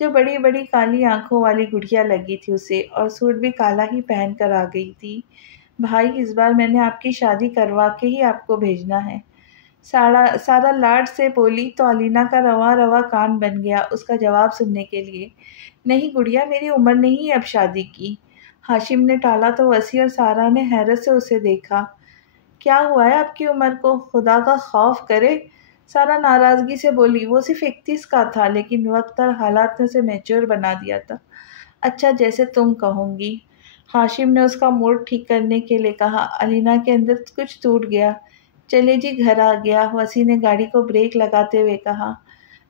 जो बड़ी बड़ी काली आंखों वाली गुड़िया लगी थी उसे, और सूट भी काला ही पहन कर आ गई थी। भाई, इस बार मैंने आपकी शादी करवा के ही आपको भेजना है। सारा लाड से बोली तो अलीना का रवा रवा कान बन गया उसका जवाब सुनने के लिए। नहीं गुड़िया, मेरी उम्र नहीं है अब शादी की। हाशिम ने टाला तो वसी और सारा ने हैरत से उसे देखा। क्या हुआ है आपकी उम्र को, खुदा का खौफ करे? सारा नाराज़गी से बोली, वो सिर्फ 31 का था, लेकिन वक्त और हालात ने उसे मैच्योर बना दिया था। अच्छा, जैसे तुम कहोगी। हाशिम ने उसका मूड ठीक करने के लिए कहा। अलीना के अंदर कुछ टूट गया। चले जी घर आ गया। वसी ने गाड़ी को ब्रेक लगाते हुए कहा।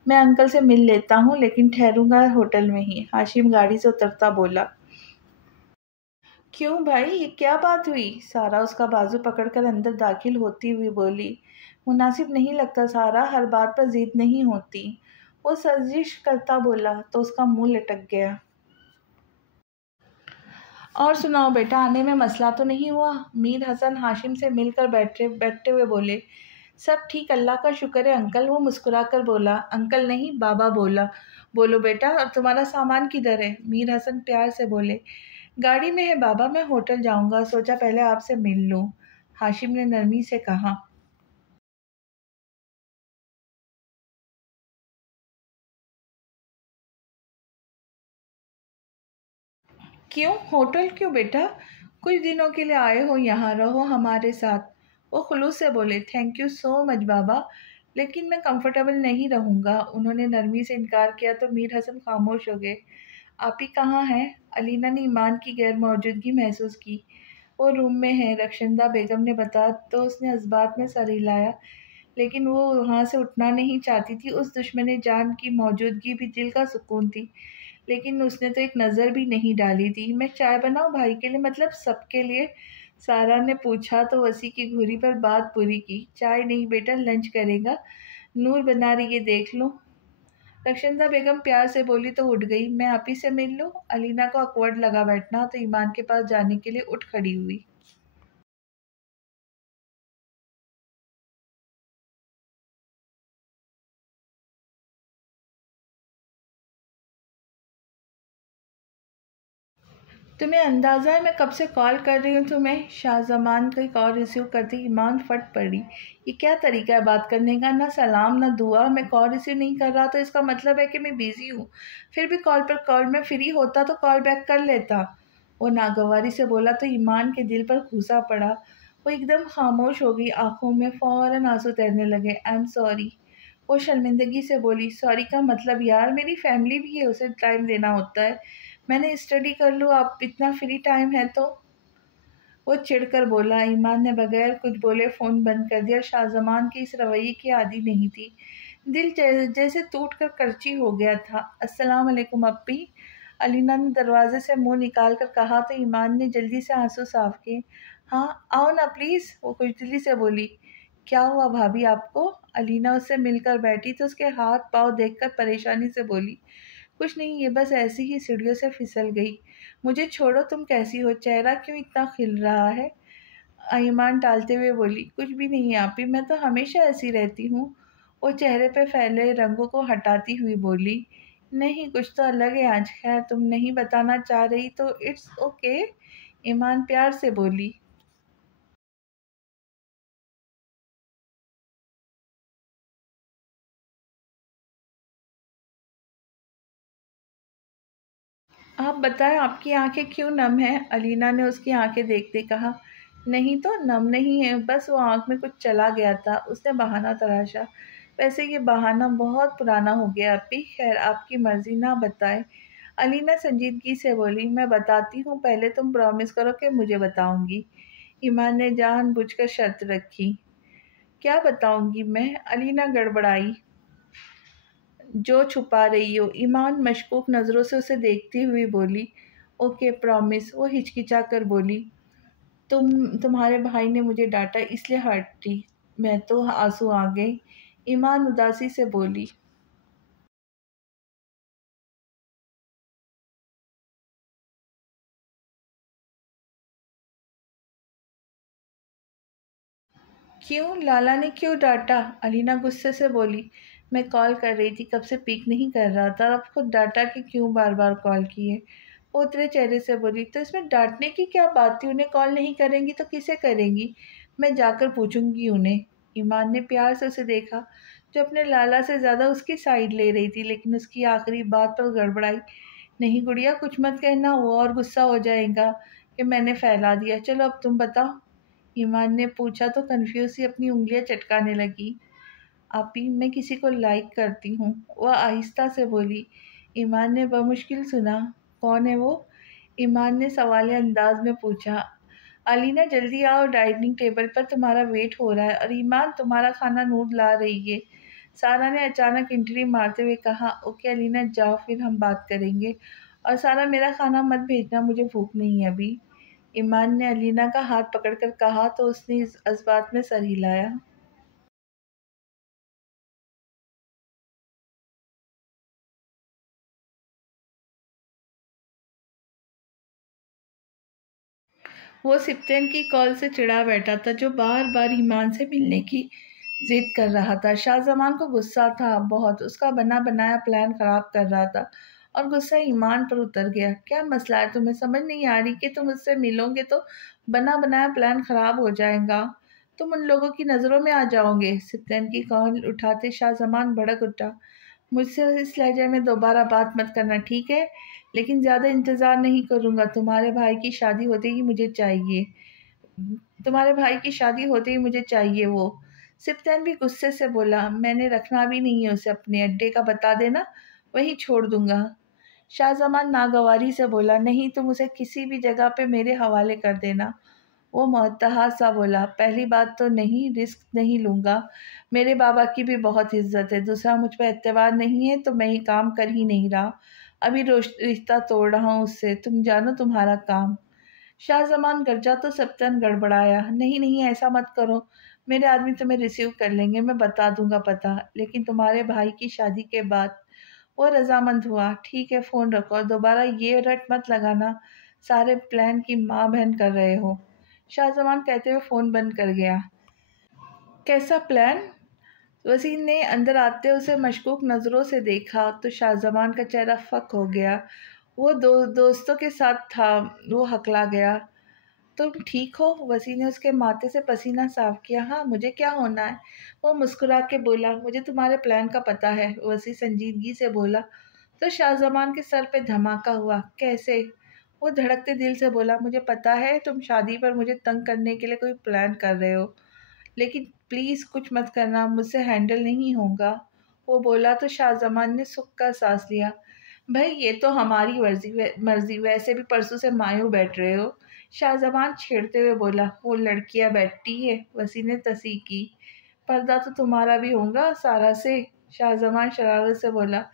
मैं अंकल से मिल लेता हूँ लेकिन ठहरूंगा होटल में ही। हाशिम गाड़ी से उतरता बोला। क्यों भाई, ये क्या बात हुई? सारा उसका बाजू पकड़कर अंदर दाखिल होती हुई बोली। मुनासिब नहीं लगता सारा, हर बात पर जिद नहीं होती। वो साजिश करता बोला तो उसका मुंह लटक गया। और सुनाओ बेटा, आने में मसला तो नहीं हुआ? मीर हसन हाशिम से मिलकर बैठे बैठते हुए बोले। सब ठीक, अल्लाह का शुक्र है अंकल। वो मुस्कुरा कर बोला। अंकल नहीं, बाबा बोला। बोलो बेटा, और तुम्हारा सामान किधर है? मीर हसन प्यार से बोले। गाड़ी में है बाबा, मैं होटल जाऊंगा, सोचा पहले आपसे मिल लूं। हाशिम ने नरमी से कहा। क्यों होटल, क्यों बेटा? कुछ दिनों के लिए आए हो, यहाँ रहो हमारे साथ। वो खुलूस से बोले। थैंक यू सो मच बाबा, लेकिन मैं कंफर्टेबल नहीं रहूँगा। उन्होंने नरमी से इनकार किया तो मीर हसन खामोश हो गए। आप ही कहाँ हैं? अलीना ने ईमान की गैर मौजूदगी महसूस की। वो रूम में है, रक्षंदा बेगम ने बताया तो उसने इस्बात में सर हिलाया। लेकिन वो वहाँ से उठना नहीं चाहती थी। उस दुश्मन जान की मौजूदगी भी दिल का सुकून थी, लेकिन उसने तो एक नज़र भी नहीं डाली थी। मैं चाय बनाऊँ भाई के लिए, मतलब सबके लिए? सारा ने पूछा तो वसी की घुरी पर बात पूरी की। चाय नहीं बेटा, लंच करेगा। नूर बना रही है, देख लो। रक्षंदा बेगम प्यार से बोली तो उठ गई। मैं आप ही से मिल लूँ? अलीना को अकवर्ड लगा बैठना, तो ईमान के पास जाने के लिए उठ खड़ी हुई। तुम्हें अंदाज़ा है मैं कब से कॉल कर रही हूँ तुम्हें? शाहजमान की कॉल रिसीव करते ही ईमान फट पड़ी। ये क्या तरीका है बात करने का? ना सलाम ना दुआ। मैं कॉल रिसीव नहीं कर रहा तो इसका मतलब है कि मैं बिज़ी हूँ। फिर भी कॉल पर कॉल में फ्री होता तो कॉल बैक कर लेता। वो नागवारी से बोला तो ईमान के दिल पर घुसा पड़ा। वो एकदम खामोश हो गई। आंखों में फ़ौरन आंसू तैरने लगे। I am sorry. वो शर्मिंदगी से बोली। सॉरी का मतलब यार, मेरी फैमिली भी है, उसे टाइम देना होता है। मैंने स्टडी कर लूँ, आप इतना फ्री टाइम है तो? वो चिढ़कर बोला। ईमान ने बगैर कुछ बोले फ़ोन बंद कर दिया। शाहजमान की इस रवैये की आदी नहीं थी। दिल जैसे टूट कर करची हो गया था। अस्सलाम वालेकुम अप्पी। अलीना ने दरवाजे से मुंह निकाल कर कहा तो ईमान ने जल्दी से आंसू साफ किए। हाँ आओ ना प्लीज़, वो खुजली से बोली। क्या हुआ भाभी आपको? अलीना उससे मिलकर बैठी तो उसके हाथ पाँव देखकर परेशानी से बोली। कुछ नहीं, ये बस ऐसी ही सीढ़ियों से फिसल गई। मुझे छोड़ो, तुम कैसी हो? चेहरा क्यों इतना खिल रहा है? ईमान टालते हुए बोली। कुछ भी नहीं आपी, मैं तो हमेशा ऐसी रहती हूँ। वो चेहरे पे फैले रंगों को हटाती हुई बोली। नहीं, कुछ तो अलग है आज। खैर, तुम नहीं बताना चाह रही तो इट्स ओके। ईमान प्यार से बोली। आप बताएं, आपकी आंखें क्यों नम हैं? अलीना ने उसकी आंखें देखते कहा। नहीं तो नम नहीं है, बस वो आंख में कुछ चला गया था। उसने बहाना तराशा। वैसे ये बहाना बहुत पुराना हो गया अभी। खैर, आपकी मर्जी, ना बताए। अलीना संजीदगी से बोली। मैं बताती हूँ, पहले तुम प्रॉमिस करो कि मुझे बताऊंगी। ईमान ने जानबूझकर शर्त रखी। क्या बताऊंगी मैं? अलीना गड़बड़ाई। जो छुपा रही हो। ईमान मशकूक नज़रों से उसे देखती हुई बोली। Okay promise. वो हिचकिचा कर बोली। तुम्हारे भाई ने मुझे डांटा इसलिए हर्ट थी। मैं तो आंसू आ गए। ईमान उदासी से बोली। क्यों, लाला ने क्यों डांटा? अलीना गुस्से से बोली। मैं कॉल कर रही थी, कब से पिक नहीं कर रहा था, अब खुद डांटा कि क्यों बार बार कॉल किए। वो उतरे चेहरे से बोली। तो इसमें डांटने की क्या बात थी? उन्हें कॉल नहीं करेंगी तो किसे करेंगी? मैं जाकर पूछूंगी उन्हें। ईमान ने प्यार से उसे देखा, जो अपने लाला से ज़्यादा उसकी साइड ले रही थी, लेकिन उसकी आखिरी बात पर गड़बड़ाई। नहीं गुड़िया, कुछ मत कहना, वो और गुस्सा हो जाएगा कि मैंने फैला दिया। चलो अब तुम बताओ। ईमान ने पूछा तो कंफ्यूज सी अपनी उंगलियां चटकाने लगी। आपी, मैं किसी को लाइक करती हूँ, वह आहिस्ता से बोली। ईमान ने बमुश्किल सुना। कौन है वो? ईमान ने सवालिया अंदाज में पूछा। अलीना जल्दी आओ, डाइनिंग टेबल पर तुम्हारा वेट हो रहा है। और ईमान तुम्हारा खाना नूर ला रही है। सारा ने अचानक एंट्री मारते हुए कहा, ओके अलीना जाओ, फिर हम बात करेंगे। और सारा मेरा खाना मत भेजना, मुझे भूख नहीं है अभी। ईमान ने अलीना का हाथ पकड़कर कहा तो उसने इस बात में सर हिलाया। वो सिप्तेन की कॉल से चिढ़ा बैठा था, जो बार बार ईमान से मिलने की जिद कर रहा था। शाहजमान को गुस्सा था बहुत, उसका बना बनाया प्लान खराब कर रहा था। और गुस्सा ईमान पर उतर गया। क्या मसला है तुम्हें? समझ नहीं आ रही कि तुम उससे मिलोगे तो बना बनाया प्लान खराब हो जाएगा, तुम उन लोगों की नज़रों में आ जाओगे। सिप्तेन की कॉल उठाते शाहजमान भड़क उठा। मुझसे इस लहजे में दोबारा बात मत करना, ठीक है? लेकिन ज़्यादा इंतज़ार नहीं करूँगा। तुम्हारे भाई की शादी होते ही मुझे चाहिए। तुम्हारे भाई की शादी होते ही मुझे चाहिए वो। सिप्तैन भी गुस्से से बोला, मैंने रखना भी नहीं है उसे, अपने अड्डे का बता देना, वहीं छोड़ दूंगा। शाहजमान नागवारी से बोला, नहीं, तुम उसे किसी भी जगह पे मेरे हवाले कर देना। वो मुतहद सा बोला, पहली बात तो नहीं, रिस्क नहीं लूँगा। मेरे बाबा की भी बहुत इज्जत है। दूसरा, मुझ पर एतबार नहीं है तो मैं ये काम कर ही नहीं रहा। अभी रिश्ता तोड़ रहा हूँ उससे, तुम जानो तुम्हारा काम। शाहजमान गरजा तो सप्तन गड़बड़ाया, नहीं नहीं ऐसा मत करो, मेरे आदमी तुम्हें रिसीव कर लेंगे, मैं बता दूंगा पता, लेकिन तुम्हारे भाई की शादी के बाद। वो रजामंद हुआ, ठीक है फ़ोन रखो और दोबारा ये रट मत लगाना सारे प्लान की माँ बहन कर रहे हो। शाहजमान कहते हुए फ़ोन बंद कर गया। कैसा प्लान? वसीम ने अंदर आते उसे मशकूक नज़रों से देखा तो शाहजमान का चेहरा फक हो गया। वो दोस्तों के साथ था। वो हकला गया। तुम ठीक हो? वसी ने उसके माथे से पसीना साफ किया। हाँ, मुझे क्या होना है? वो मुस्कुरा के बोला, मुझे तुम्हारे प्लान का पता है। वसी संजीदगी से बोला। तो शाहजमान के सर पे धमाका हुआ। कैसे? वो धड़कते दिल से बोला, मुझे पता है तुम शादी पर मुझे तंग करने के लिए कोई प्लान कर रहे हो, लेकिन प्लीज़ कुछ मत करना, मुझसे हैंडल नहीं होगा। वो बोला तो शाहजमान ने सुख का सांस लिया। भाई ये तो हमारी मर्जी, वैसे भी परसों से मायूं बैठ रहे हो। शाहजमान छेड़ते हुए बोला, वो लड़कियां बैठती है। वसी ने तसी की। पर्दा तो तुम्हारा भी होगा सारा से। शाहजमान शरारत से बोला,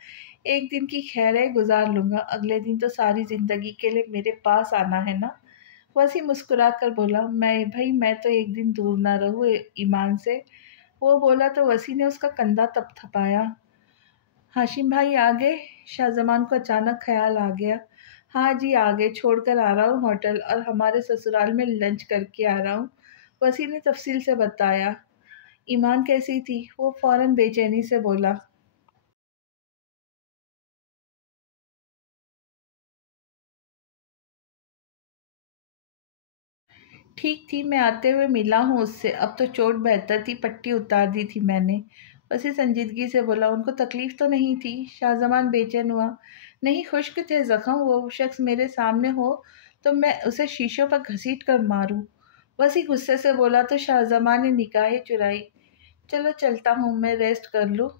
एक दिन की खैर है, गुजार लूंगा, अगले दिन तो सारी जिंदगी के लिए मेरे पास आना है ना। वसी मुस्कुरा कर बोला, मैं तो एक दिन दूर ना रहूँ ईमान से। वो बोला तो वसी ने उसका कंधा थपथपाया। हाशिम भाई आ गए? शाहजमान को अचानक ख्याल आ गया। हाँ जी आ गए, छोड़कर आ रहा हूँ होटल, और हमारे ससुराल में लंच करके आ रहा हूँ। वसी ने तफसील से बताया। ईमान कैसी थी? वो फौरन बेचैनी से बोला, ठीक थी, मैं आते हुए मिला हूँ उससे, अब तो चोट बेहतर थी, पट्टी उतार दी थी मैंने। वसी संजीदगी से बोला, उनको तकलीफ तो नहीं थी? शाहजमान बेचैन हुआ। नहीं, खुश्क थे जख्म, वो शख्स मेरे सामने हो तो मैं उसे शीशों पर घसीट कर मारूं। वसी गुस्से से बोला तो शाहजमान ने निगाहें चुराई। चलो चलता हूँ, मैं रेस्ट कर लूँ।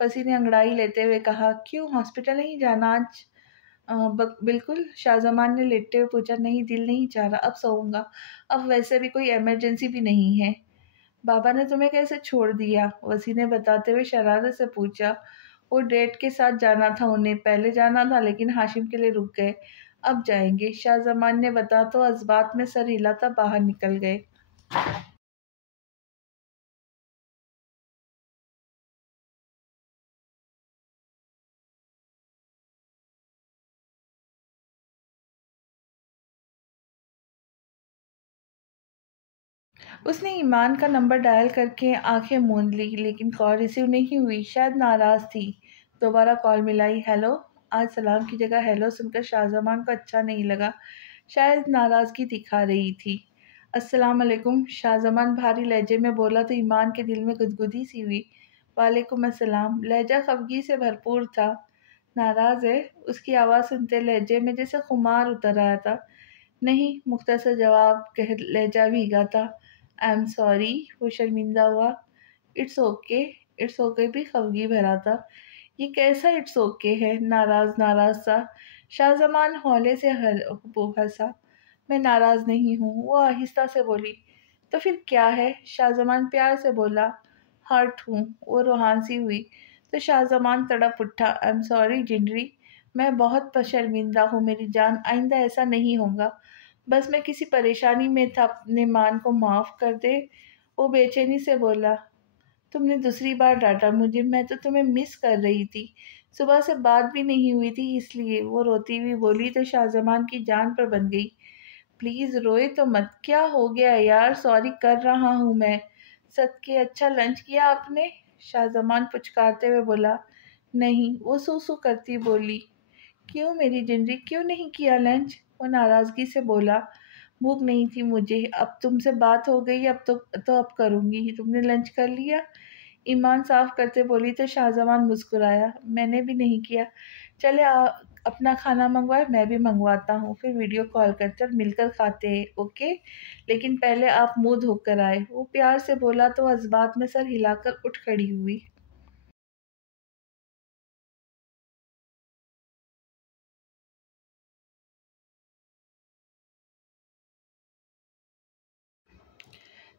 वसी ने अंगड़ाई लेते हुए कहा, क्यों, हॉस्पिटल नहीं जाना आज? बिल्कुल, शाहजमान ने लेटते हुए पूछा। नहीं, दिल नहीं चाह रहा, अब सोऊंगा। अब वैसे भी कोई इमरजेंसी भी नहीं है। बाबा ने तुम्हें कैसे छोड़ दिया? वसी ने बताते हुए शरारत से पूछा। वो डेट के साथ जाना था, उन्हें पहले जाना था, लेकिन हाशिम के लिए रुक गए, अब जाएंगे। शाहजमान ने बता तो इस में सर हिलाता बाहर निकल गए। उसने ईमान का नंबर डायल करके आंखें मूंद ली, लेकिन कॉल रिसीव नहीं हुई। शायद नाराज़ थी। दोबारा कॉल मिलाई। हेलो। आज सलाम की जगह हेलो सुनकर शाहजमान को अच्छा नहीं लगा। शायद नाराज़गी दिखा रही थी। अस्सलाम वालेकुम, शाहजमान भारी लहजे में बोला तो ईमान के दिल में गुदगुदी सी हुई। वालेकुम अस्सलाम। लहजा खफगी से भरपूर था। नाराज़ है? उसकी आवाज़ सुनते लहजे में जैसे खुमार उतर आया था। नहीं, मुख्तसर जवाब, कह लहजा भीगा था। I am sorry. वो शर्मिंदा हुआ। It's okay. इट्स ओके भी खफगी भरा था। ये कैसा इट्स ओके है? नाराज नाराज सा। शाहजमान हौले से वो हंसा। मैं नाराज़ नहीं हूँ, वो आहिस्ता से बोली। तो फिर क्या है? शाहजमान प्यार से बोला। हर्ट हूँ, वो रूहानसी हुई। तो शाहजमान तड़प उठा। आई एम सॉरी जिंदरी, मैं बहुत शर्मिंदा हूँ मेरी जान, आइंदा ऐसा नहीं होगा। बस मैं किसी परेशानी में था, अपने मान को माफ़ कर दे। वो बेचैनी से बोला। तुमने दूसरी बार डांटा मुझे, मैं तो तुम्हें मिस कर रही थी। सुबह से बात भी नहीं हुई थी इसलिए। वो रोती हुई बोली तो शाहजमान की जान पर बन गई। प्लीज रोए तो मत, क्या हो गया यार? सॉरी कर रहा हूँ मैं। सदके अच्छा लंच किया आपने? शाहजमान पुचकारते हुए बोला। नहीं, वो सूसू करती बोली। क्यों मेरी जिंदगी, क्यों नहीं किया लंच? वो नाराजगी से बोला। भूख नहीं थी मुझे, अब तुमसे बात हो गई, अब तो अब करूंगी ही। तुमने लंच कर लिया? ईमान साफ करते बोली तो शाहजमान मुस्कुराया। मैंने भी नहीं किया। चले अपना खाना मंगवाए, मैं भी मंगवाता हूँ, फिर वीडियो कॉल करते और मिलकर खाते हैं, ओके? लेकिन पहले आप मुंह धोकर आए, वो प्यार से बोला तो जज्बात में सर हिलाकर उठ खड़ी हुई।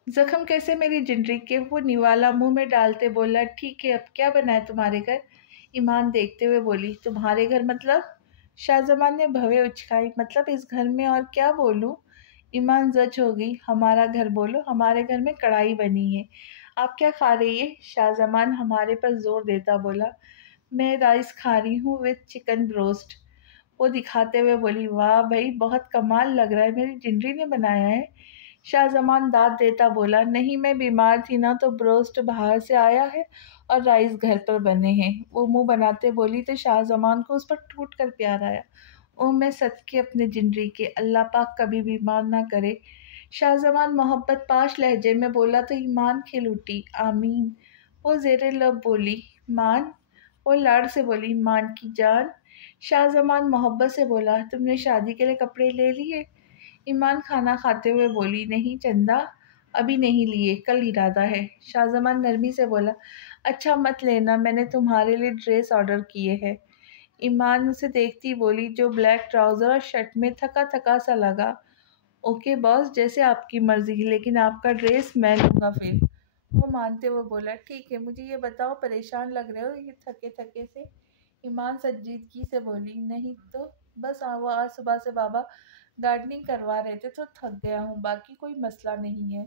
जख्म कैसे मेरी जिंदगी के? वो निवाला मुंह में डालते बोला। ठीक है, अब क्या बना है तुम्हारे घर? ईमान देखते हुए बोली। तुम्हारे घर मतलब? शाहजमान ने भवें उचकाई। मतलब इस घर में और क्या बोलूं? ईमान जज हो गई। हमारा घर बोलो, हमारे घर में कढ़ाई बनी है। आप क्या खा रही है? शाहजमान हमारे पर जोर देता बोला। मैं राइस खा रही हूँ विद चिकन ब्रोस्ट। वो दिखाते हुए बोली। वाह भाई, बहुत कमाल लग रहा है, मेरी जिंदगी ने बनाया है। शाहजमान दाद देता बोला। नहीं, मैं बीमार थी ना, तो ब्रोस्ट बाहर से आया है और राइस घर पर बने हैं। वो मुंह बनाते बोली तो शाहजमान को उस पर टूट कर प्यार आया। ओ मैं सदके अपने जिंदगी के, अल्लाह पाक कभी बीमार ना करे। शाहजमान मोहब्बत पाश लहजे में बोला तो ईमान खिल उठी। आमीन। वो जेरे लब बोली। मान। वो लाड़ से बोली। मान की जान। शाहजमान मोहब्बत से बोला। तुमने शादी के लिए कपड़े ले लिए? ईमान खाना खाते हुए बोली। नहीं चंदा, अभी नहीं लिए, कल इरादा है। शाहजमान नरमी से बोला। अच्छा मत लेना, मैंने तुम्हारे लिए ड्रेस ऑर्डर किए हैं। ईमान उसे देखती बोली, जो ब्लैक ट्राउज़र और शर्ट में थका थका सा लगा। ओके बॉस, जैसे आपकी मर्जी, लेकिन आपका ड्रेस मैं लूँगा फिर। वो मानते हुए बोला। ठीक है, मुझे ये बताओ, परेशान लग रहे हो ये थके थके से? ईमान संजीदगी से बोली। नहीं तो बस वो आज सुबह से बाबा गार्डनिंग करवा रहे थे तो थक गया हूँ, बाकी कोई मसला नहीं है।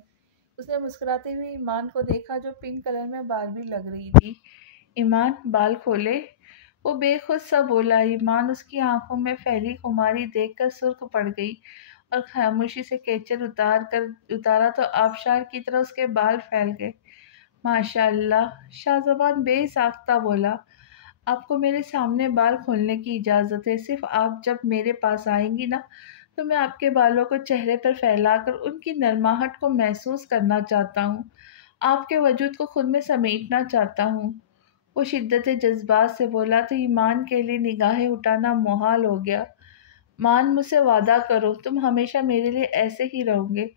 उसने मुस्कुराते हुए ईमान को देखा, जो पिंक कलर में बारबी लग रही थी। ईमान बाल खोले? वो बेखुद सा बोला। ईमान उसकी आंखों में फैली खुमारी देखकर सुर्ख पड़ गई और खामोशी से केचर उतारा तो आबशार की तरह उसके बाल फैल गए। माशाअल्लाह। शाहजबान बेसाख्ता बोला। आपको मेरे सामने बाल खोलने की इजाज़त है, सिर्फ आप जब मेरे पास आएंगी ना, तो मैं आपके बालों को चेहरे पर फैलाकर उनकी नरमाहट को महसूस करना चाहता हूँ। आपके वजूद को खुद में समेटना चाहता हूँ। वो शिद्दत जज्बात से बोला तो ईमान के लिए निगाहें उठाना मुहाल हो गया। मान, मुझसे वादा करो, तुम हमेशा मेरे लिए ऐसे ही रहोगे,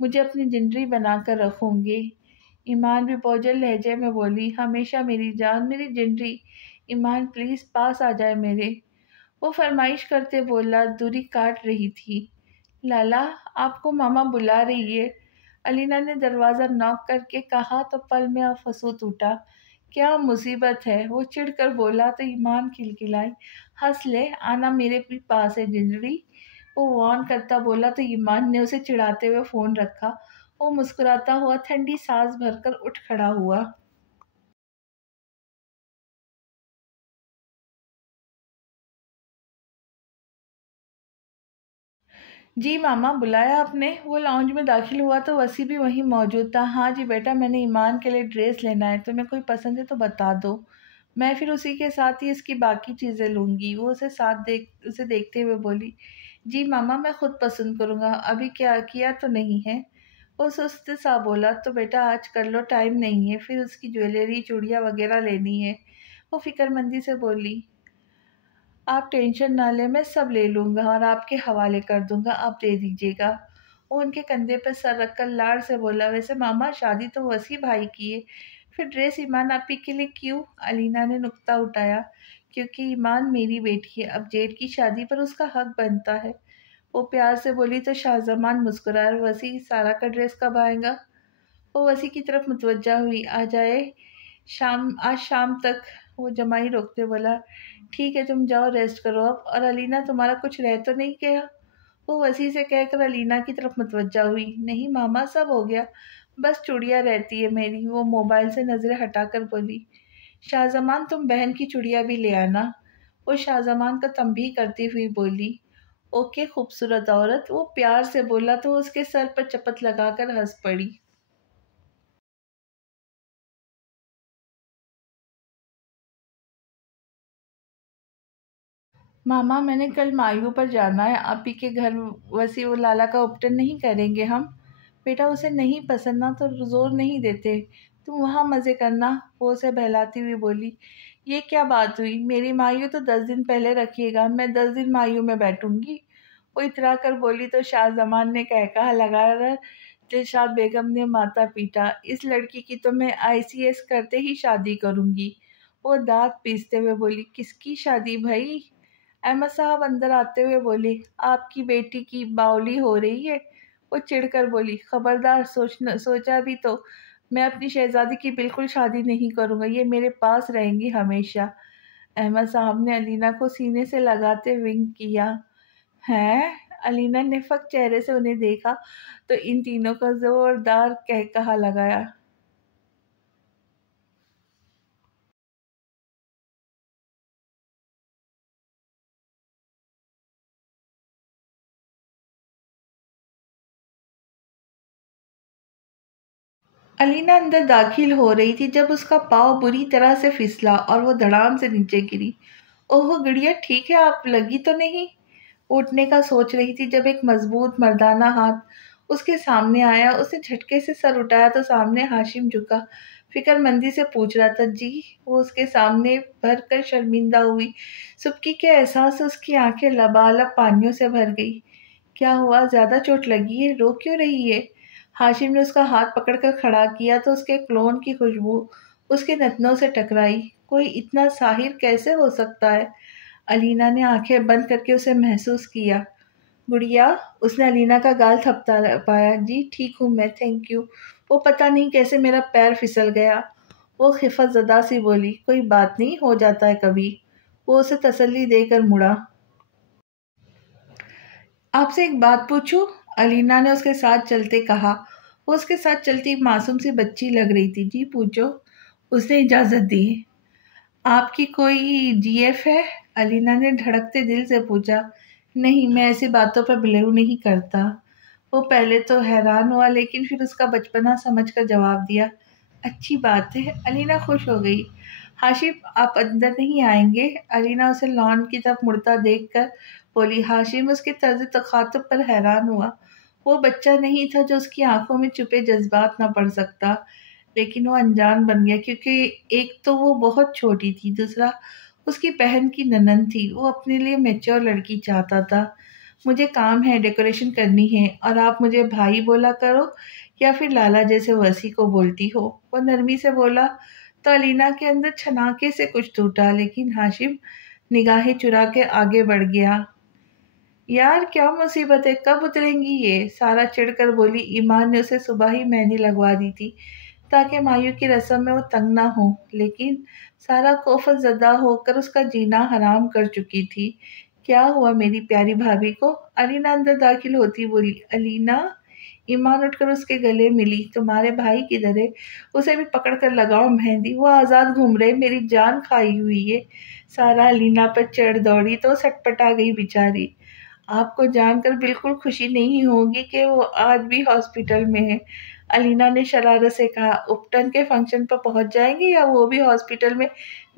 मुझे अपनी जिंदगी बनाकर रखोगे। ईमान भी बोझल लहजे में बोली। हमेशा मेरी जान, मेरी जिंदगी। ईमान प्लीज़ पास आ जाए मेरे। वो फरमाइश करते बोला। दूरी काट रही थी। लाला, आपको मामा बुला रही है। अलीना ने दरवाज़ा नॉक करके कहा तो पल में अफसोस टूटा। क्या मुसीबत है? वो चिढ़कर बोला तो ईमान खिलखिलाई। हंस ले, आना मेरे भी पास है जिंदगी। वो वार्न करता बोला तो ईमान ने उसे चिढ़ाते हुए फ़ोन रखा। वो मुस्कुराता हुआ ठंडी सांस भरकर उठ खड़ा हुआ। जी मामा, बुलाया आपने? वो लाउंज में दाखिल हुआ तो वसी भी वहीं मौजूद था। हाँ जी बेटा, मैंने ईमान के लिए ड्रेस लेना है, तुम्हें कोई पसंद है तो बता दो, मैं फिर उसी के साथ ही इसकी बाकी चीज़ें लूँगी। वो उसे देखते हुए बोली। जी मामा, मैं खुद पसंद करूँगा, अभी क्या किया तो नहीं है। वो सुस्त सा बोला। तो बेटा आज कर लो, टाइम नहीं है, फिर उसकी ज्वेलरी चूड़ियाँ वगैरह लेनी है। वो फिक्रमंदी से बोली। आप टेंशन ना लें, मैं सब ले लूँगा और आपके हवाले कर दूँगा, आप दे दीजिएगा। वो उनके कंधे पर सर रखकर लाड़ से बोला। वैसे मामा, शादी तो वसी भाई की है, फिर ड्रेस ईमान आपी के लिए क्यों? अलीना ने नुक्ता उठाया। क्योंकि ईमान मेरी बेटी है, अब जेठ की शादी पर उसका हक बनता है। वो प्यार से बोली तो शाहजमान मुस्कुराया। वसी, सारा का ड्रेस कब आएगा? वो वसी की तरफ मुतवज्जा हुई। आ जाए आज शाम तक। वो जमाई रोकते बोला, ठीक है तुम जाओ रेस्ट करो अब। और अलीना, तुम्हारा कुछ रह तो नहीं गया? वो वसी से कहकर अलीना की तरफ मुतवज्जा हुई। नहीं मामा, सब हो गया, बस चूड़ियाँ रहती है मेरी। वो मोबाइल से नज़रें हटाकर बोली, शाहजमान तुम बहन की चूड़ियाँ भी ले आना। वो शाहजमान का तंबीह करती हुई बोली, ओके खूबसूरत औरत। वो प्यार से बोला तो उसके सर पर चपत लगाकर हंस पड़ी। मामा, मैंने कल मायू पर जाना है, आप ही के घर। वसी, वो लाला का उपटन नहीं करेंगे हम? बेटा, उसे नहीं पसंद ना तो जोर नहीं देते, तुम वहाँ मज़े करना। वो उसे बहलाती हुई बोली, ये क्या बात हुई? मेरी मायू तो 10 दिन पहले रखिएगा, मैं 10 दिन मायू में बैठूंगी। वो इतरा कर बोली तो शाहजमान ने कहकहा लगाकर दिलशाद बेगम ने माथा पीटा। इस लड़की की तो मैं आईसीएस करते ही शादी करूंगी। वो दांत पीसते हुए बोली, किसकी शादी भाई? अहमद साहब अंदर आते हुए बोले, आपकी बेटी की बावली हो रही है। वो चिढ़कर बोली, खबरदार, सोचा भी तो, मैं अपनी शहजादी की बिल्कुल शादी नहीं करूँगा, ये मेरे पास रहेंगी हमेशा। अहमद साहब ने अलीना को सीने से लगाते विंक किया। हैं? अलीना ने फक चेहरे से उन्हें देखा तो इन तीनों का जोरदार कहकहा लगाया। अलीना अंदर दाखिल हो रही थी जब उसका पाँव बुरी तरह से फिसला और वो धड़ाम से नीचे गिरी। ओह गुड़िया, ठीक है आप? लगी तो नहीं? उठने का सोच रही थी जब एक मजबूत मर्दाना हाथ उसके सामने आया। उसने झटके से सर उठाया तो सामने हाशिम झुका फिक्रमंदी से पूछ रहा था, जी? वो उसके सामने भर कर शर्मिंदा हुई। सुबकी के एहसास से उसकी आंखें लबालब पानियों से भर गई। क्या हुआ? ज्यादा चोट लगी है? रो क्यों रही है? हाशिम ने उसका हाथ पकड़कर खड़ा किया तो उसके क्लोन की खुशबू उसके नथनों से टकराई। कोई इतना साहिर कैसे हो सकता है? अलीना ने आंखें बंद करके उसे महसूस किया। गुड़िया, उसने अलीना का गाल थपथपा पाया। जी ठीक हूँ मैं, थैंक यू। वो पता नहीं कैसे मेरा पैर फिसल गया। वो खिफत ज़दा सी बोली, कोई बात नहीं, हो जाता है कभी। वो उसे तसल्ली देकर मुड़ा। आपसे एक बात पूछूं? अलीना ने उसके साथ चलते कहा। वो उसके साथ चलती मासूम सी बच्ची लग रही थी। जी पूछो, उसने इजाज़त दी। आपकी कोई जीएफ है? अलीना ने धड़कते दिल से पूछा। नहीं, मैं ऐसी बातों पर बिलीव नहीं करता। वो पहले तो हैरान हुआ लेकिन फिर उसका बचपना समझकर जवाब दिया। अच्छी बात है। अलीना खुश हो गई। हाशिम, आप अंदर नहीं आएंगे? अलीना उसे लॉन की तरफ मुड़ता देखकर बोली। हाशिम उसके तर्ज तखातुब पर हैरान हुआ। वो बच्चा नहीं था जो उसकी आंखों में छुपे जज्बात न पढ़ सकता, लेकिन वो अनजान बन गया क्योंकि एक तो वो बहुत छोटी थी, दूसरा उसकी बहन की ननद थी। वो अपने लिए मैच्योर लड़की चाहता था। मुझे काम है, डेकोरेशन करनी है, और आप मुझे भाई बोला करो या फिर लाला जैसे वसी को बोलती हो। वो नरमी से बोला तो अलीना के अंदर छनाके से कुछ टूटा, लेकिन हाशिम निगाहें चुरा के आगे बढ़ गया। यार क्या मुसीबत है, कब उतरेंगी ये? सारा चिढ़कर बोली। ईमान ने उसे सुबह ही मेहंदी लगवा दी थी ताकि मायू की रस्म में वो तंग ना हो, लेकिन सारा खौफ ज़दा होकर उसका जीना हराम कर चुकी थी। क्या हुआ मेरी प्यारी भाभी को? अलीना अंदर दाखिल होती बोली। अलीना? ईमान उठकर उसके गले मिली। तुम्हारे भाई किधर है? उसे भी पकड़ कर लगाओ मेहंदी, वो आज़ाद घूम रहे, मेरी जान खाई हुई है। सारा अलीना पर चढ़ दौड़ी तो सटपटा गई बेचारी। आपको जानकर बिल्कुल खुशी नहीं होगी कि वो आज भी हॉस्पिटल में है। अलीना ने शरारत से कहा, उपटन के फंक्शन पर पहुंच जाएंगे या वो भी हॉस्पिटल में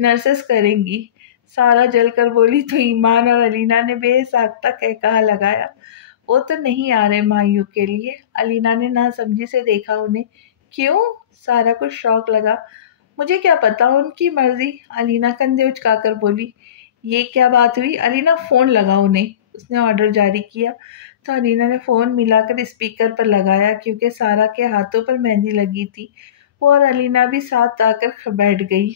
नर्सेस करेंगी? सारा जलकर बोली तो ईमान और अलीना ने बेसाख्ता कहकहा लगाया। वो तो नहीं आ रहे मायू के लिए। अलीना ने नासमझी से देखा उन्हें। क्यों? सारा को शौक लगा। मुझे क्या पता, उनकी मर्जी। अलीना कंधे उचकाकर बोली। ये क्या बात हुई? अलीना, फोन लगा उन्हें, उसने ऑर्डर जारी किया। तो अलीना ने फ़ोन मिलाकर स्पीकर पर लगाया क्योंकि सारा के हाथों पर मेहंदी लगी थी। वो और अलीना भी साथ आकर बैठ गई।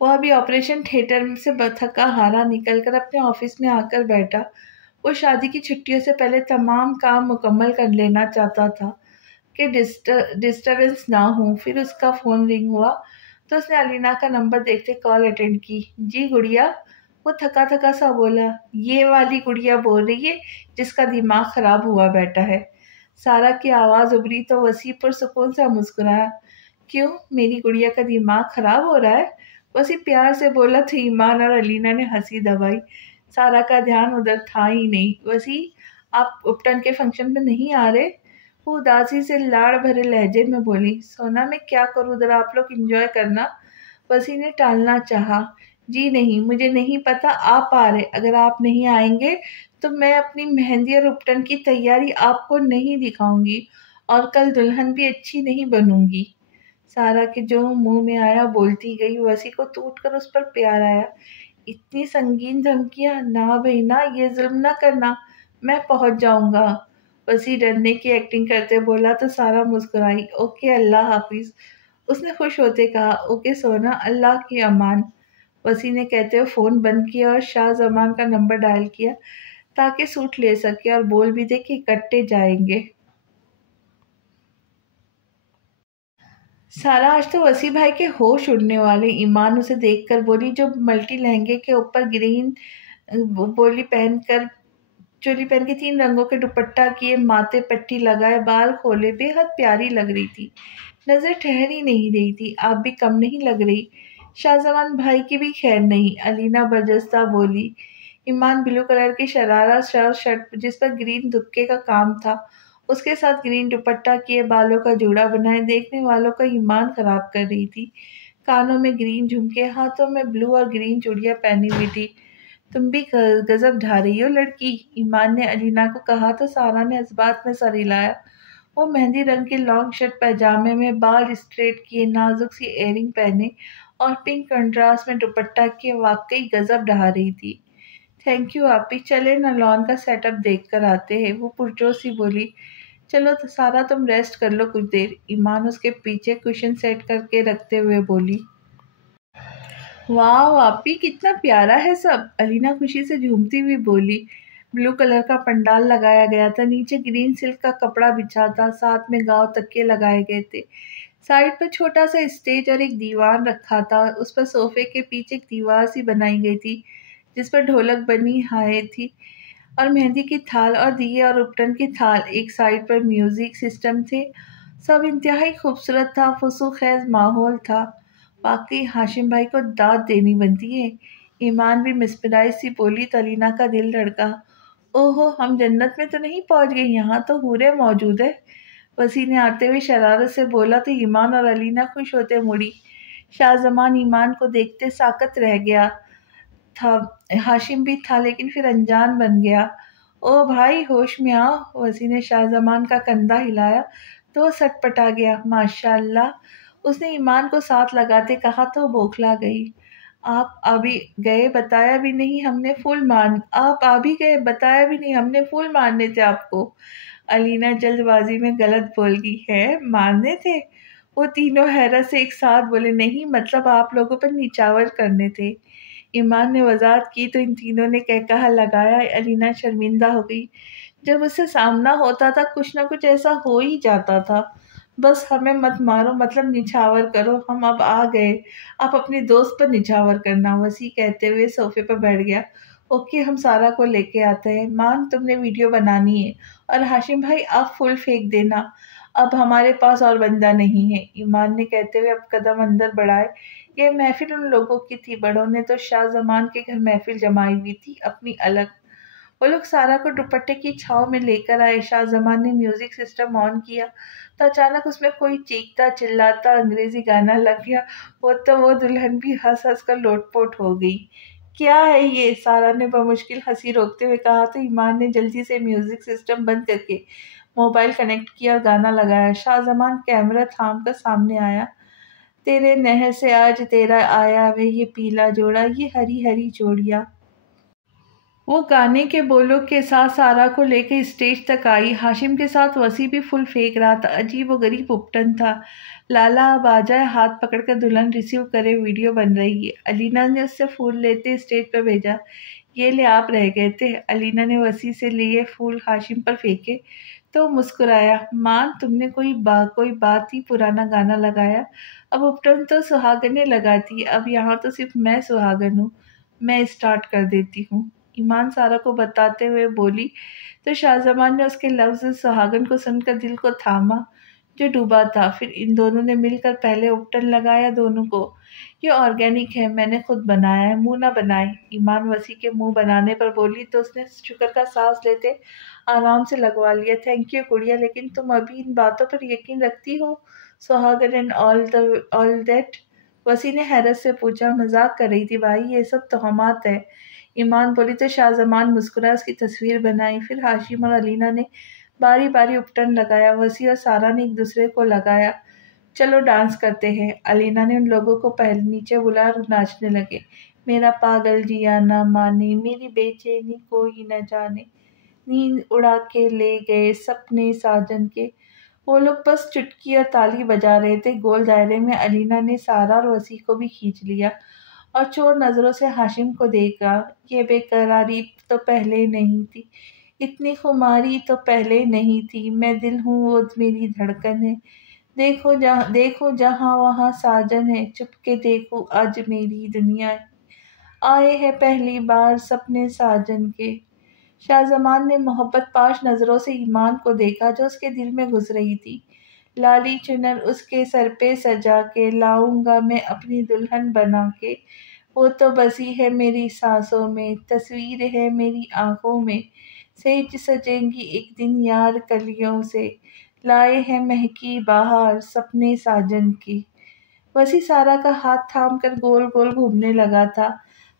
वह अभी ऑपरेशन थिएटर से थका हारा निकलकर अपने ऑफिस में आकर बैठा। वो शादी की छुट्टियों से पहले तमाम काम मुकम्मल कर लेना चाहता था कि डिस्टरबेंस ना हो। फिर उसका फ़ोन रिंग हुआ तो उसने अलीना का नंबर देखते कॉल अटेंड की। जी गुड़िया, वो थका थका सा बोला। ये वाली गुड़िया बोल रही है जिसका दिमाग खराब हुआ बैठा है। सारा की आवाज़ उभरी तो वसी पुरसुकून सा मुस्कुराया। क्यों, मेरी गुड़िया का दिमाग खराब हो रहा है? वसी प्यार से बोला तो ईमान और अलीना ने हंसी दबाई। सारा का ध्यान उधर था ही नहीं। वसी, आप उपटन के फंक्शन में नहीं आ रहे? वो उदासी से लाड़ भरे लहजे में बोली। सोना, मैं क्या करूँ, उधर आप लोग एंजॉय करना। वसी ने टालना चाहा। जी नहीं, मुझे नहीं पता आप आ रहे। अगर आप नहीं आएंगे तो मैं अपनी मेहंदी और उपटन की तैयारी आपको नहीं दिखाऊंगी और कल दुल्हन भी अच्छी नहीं बनूंगी। सारा के जो मुंह में आया बोलती गई। वसी को टूट कर उस पर प्यार आया। इतनी संगीन धमकियां ना भाई ना, ये जुल्म ना करना, मैं पहुंच जाऊंगा। वसी डरने की एक्टिंग करते बोला तो सारा मुस्कुराई। ओके, अल्लाह हाफिज, उसने खुश होते कहा। ओके सोना, अल्लाह की अमान। वसी ने कहते हुए फ़ोन बंद किया और शाहजमान का नंबर डायल किया ताकि सूट ले सके और बोल भी दे कि इकट्ठे जाएंगे। सारा, आज तो वसी भाई के होश उड़ने वाले। ईमान उसे देखकर बोली, जो मल्टी लहंगे के ऊपर ग्रीन बोली पहनकर चोली पहन के 3 रंगों के दुपट्टा किए, माथे पट्टी लगाए, बाल खोले, बेहद प्यारी लग रही थी। नजर ठहर ही नहीं रही थी। आप भी कम नहीं लग रही। शाहजमान भाई की भी खैर नहीं, अलीना बरजस्ता बोली। ईमान ब्लू कलर की शरारा शर्ट जिस पर ग्रीन दुपके का काम था, उसके साथ ग्रीन दुपट्टा किए, बालों का जूड़ा बनाए, देखने वालों का ईमान खराब कर रही थी। कानों में ग्रीन झुमके, हाथों में ब्लू और ग्रीन चूड़ियां पहनी हुई थी। तुम भी गजब ढा रही हो लड़की, ईमान ने अलीना को कहा तो सारा ने इस बात में सर हिलाया। वो मेहंदी रंग के लॉन्ग शर्ट पैजामे में बाल स्ट्रेट किए, नाजुक सी एयरिंग पहने और पिंक कंट्रास्ट में दुपट्टा किए वाकई गजब ढा रही थी। थैंक यू आपी, चले ना लॉन का सेटअप देख कर आते हैं, वो पुरजोश सी बोली। चलो तो सारा, तुम रेस्ट कर लो कुछ देर, ईमान उसके पीछे कुशन सेट करके रखते हुए बोली। वाह आपी, कितना प्यारा है सब, अलीना खुशी से झूमती हुई बोली। ब्लू कलर का पंडाल लगाया गया था, नीचे ग्रीन सिल्क का कपड़ा बिछा था, साथ में गांव तकिए लगाए गए थे। साइड पर छोटा सा स्टेज और एक दीवान रखा था। उस पर सोफे के पीछे एक दीवार सी बनाई गई थी जिस पर ढोलक बनी हाय थी और मेहंदी की थाल और दिए और उपटन की थाल। एक साइड पर म्यूजिक सिस्टम थे। सब इंतहाई खूबसूरत था, फुसूखैज माहौल था। वाकई हाशिम भाई को दाद देनी बनती है। ईमान भी मुस्कुराई सी बोली तो अलीना का दिल धड़का। ओहो, हम जन्नत में तो नहीं पहुंच गए, यहाँ तो हूरें मौजूद है। वसी ने आते हुए शरारत से बोला तो ईमान और अलीना खुश होते मुड़ी। शाहजमान ईमान को देखते साकत रह गया था। हाशिम भी था लेकिन फिर अनजान बन गया। ओ भाई, होश में आओ, वसी ने शाहजमान का कंधा हिलाया तो वो सटपटा गया। माशाल्लाह, उसने ईमान को साथ लगाते कहा तो बौखला गई। आप अभी गए बताया भी नहीं, हमने फूल मान आप आ भी गए बताया भी नहीं, हमने फूल मारने थे आपको। अलीना जल्दबाजी में गलत बोल गई। है, मारने थे? वो तीनों हैरत से एक साथ बोले। नहीं, मतलब आप लोगों पर निछावर करने थे। ईमान ने वजाहत की तो इन तीनों ने कह कहा लगाया। अलीना शर्मिंदा हो गई। जब उससे सामना होता था कुछ ना कुछ ऐसा हो ही जाता था। बस हमें मत मारो, मतलब निछावर करो, हम अब आ गए, आप अपने दोस्त पर निछावर करना, वसी कहते हुए सोफे पर बैठ गया। ओके, हम सारा को लेके आते हैं। मान, तुमने वीडियो बनानी है और हाशिम भाई आप फुल फेंक देना, अब हमारे पास और बंदा नहीं है, ईमान ने कहते हुए अब कदम अंदर बढ़ाए। ये महफिल उन लोगों की थी, बड़ों ने तो शाहजमान के घर महफिल जमाई हुई थी अपनी अलग। वो लोग सारा को दुपट्टे की छाव में लेकर आए। शाहजमान ने म्यूजिक सिस्टम ऑन किया तो अचानक उसमें कोई चीखता चिल्लाता अंग्रेजी गाना लग गया। वो दुल्हन भी हंस हंस कर लोटपोट हो गई। क्या है ये, सारा ने बमुश्किल हंसी रोकते हुए कहा तो ईमान ने जल्दी से म्यूजिक सिस्टम बंद करके मोबाइल कनेक्ट किया और गाना लगाया। शाहजमान कैमरा थाम कर सामने आया। तेरे नहर से आज तेरा आया वे ये पीला जोड़ा, ये हरी हरी जोड़िया। वो गाने के बोलों के साथ सारा को लेकर स्टेज तक आई। हाशिम के साथ वसी भी फुल फेंक रहा था। अजीब व गरीब उपटन था। लाला अब आ जाए, हाथ पकड़कर दुल्हन रिसीव करे, वीडियो बन रही है। अलीना ने उससे फूल लेते स्टेज पर भेजा। ये ले, आप रह गए थे। अलीना ने वसी से लिए फूल हाशिम पर फेंके तो मुस्कुराया। मां, तुमने कोई बात ही पुराना गाना लगाया। अब उपटन तो सुहागने लगाती, अब यहाँ तो सिर्फ मैं सुहागन हूँ। मैं स्टार्ट कर देती हूँ, ईमान सारा को बताते हुए बोली। तो शाहजमान ने उसके लफ्ज सुहागन को सुनकर दिल को थामा जो डूबा था। फिर इन दोनों ने मिलकर पहले उपटन लगाया दोनों को। ये ऑर्गेनिक है, मैंने खुद बनाया है, मुंह ना बनाए। ईमान वसी के मुंह बनाने पर बोली तो उसने शुक्र का सांस लेते आराम से लगवा लिया। थैंक यू गुड़िया, लेकिन तुम अभी इन बातों पर यकीन रखती हो? सुहागन एंड ऑल दैट? वसी ने हैरत से पूछा। मजाक कर रही थी भाई, ये सब तोहमात है। ईमान बोली तो शाहजमान मुस्कुरा उसकी तस्वीर बनाई। फिर हाशिम और अलीना ने बारी बारी उपटन लगाया। वसी और सारा ने एक दूसरे को लगाया। चलो डांस करते हैं। अलीना ने उन लोगों को पहले नीचे बुलाया और नाचने लगे। मेरा पागल जिया ना माने, मेरी बेचैनी कोई न जाने, नींद उड़ा के ले गए सपने साजन के। वो लोग बस चुटकी और ताली बजा रहे थे। गोल दायरे में अलीना ने सारा और वसी को भी खींच लिया और चोर नजरों से हाशिम को देखा। ये बेकरारी तो पहले नहीं थी, इतनी खुमारी तो पहले नहीं थी। मैं दिल हूँ, वो मेरी धड़कन है। देखो जहाँ वहाँ साजन है, चुपके देखो आज मेरी दुनिया है। आए हैं पहली बार सपने साजन के। शाहजमान ने मोहब्बत पाश नजरों से ईमान को देखा जो उसके दिल में घुस रही थी। लाली चुनर उसके सर पे सजा के लाऊंगा मैं अपनी दुल्हन बना के। वो तो बसी है मेरी सांसों में, तस्वीर है मेरी आंखों में। सेज सजेंगी एक दिन यार कलियों से, लाए हैं महकी बहार सपने साजन की। वसी सारा का हाथ थाम कर गोल गोल घूमने लगा था।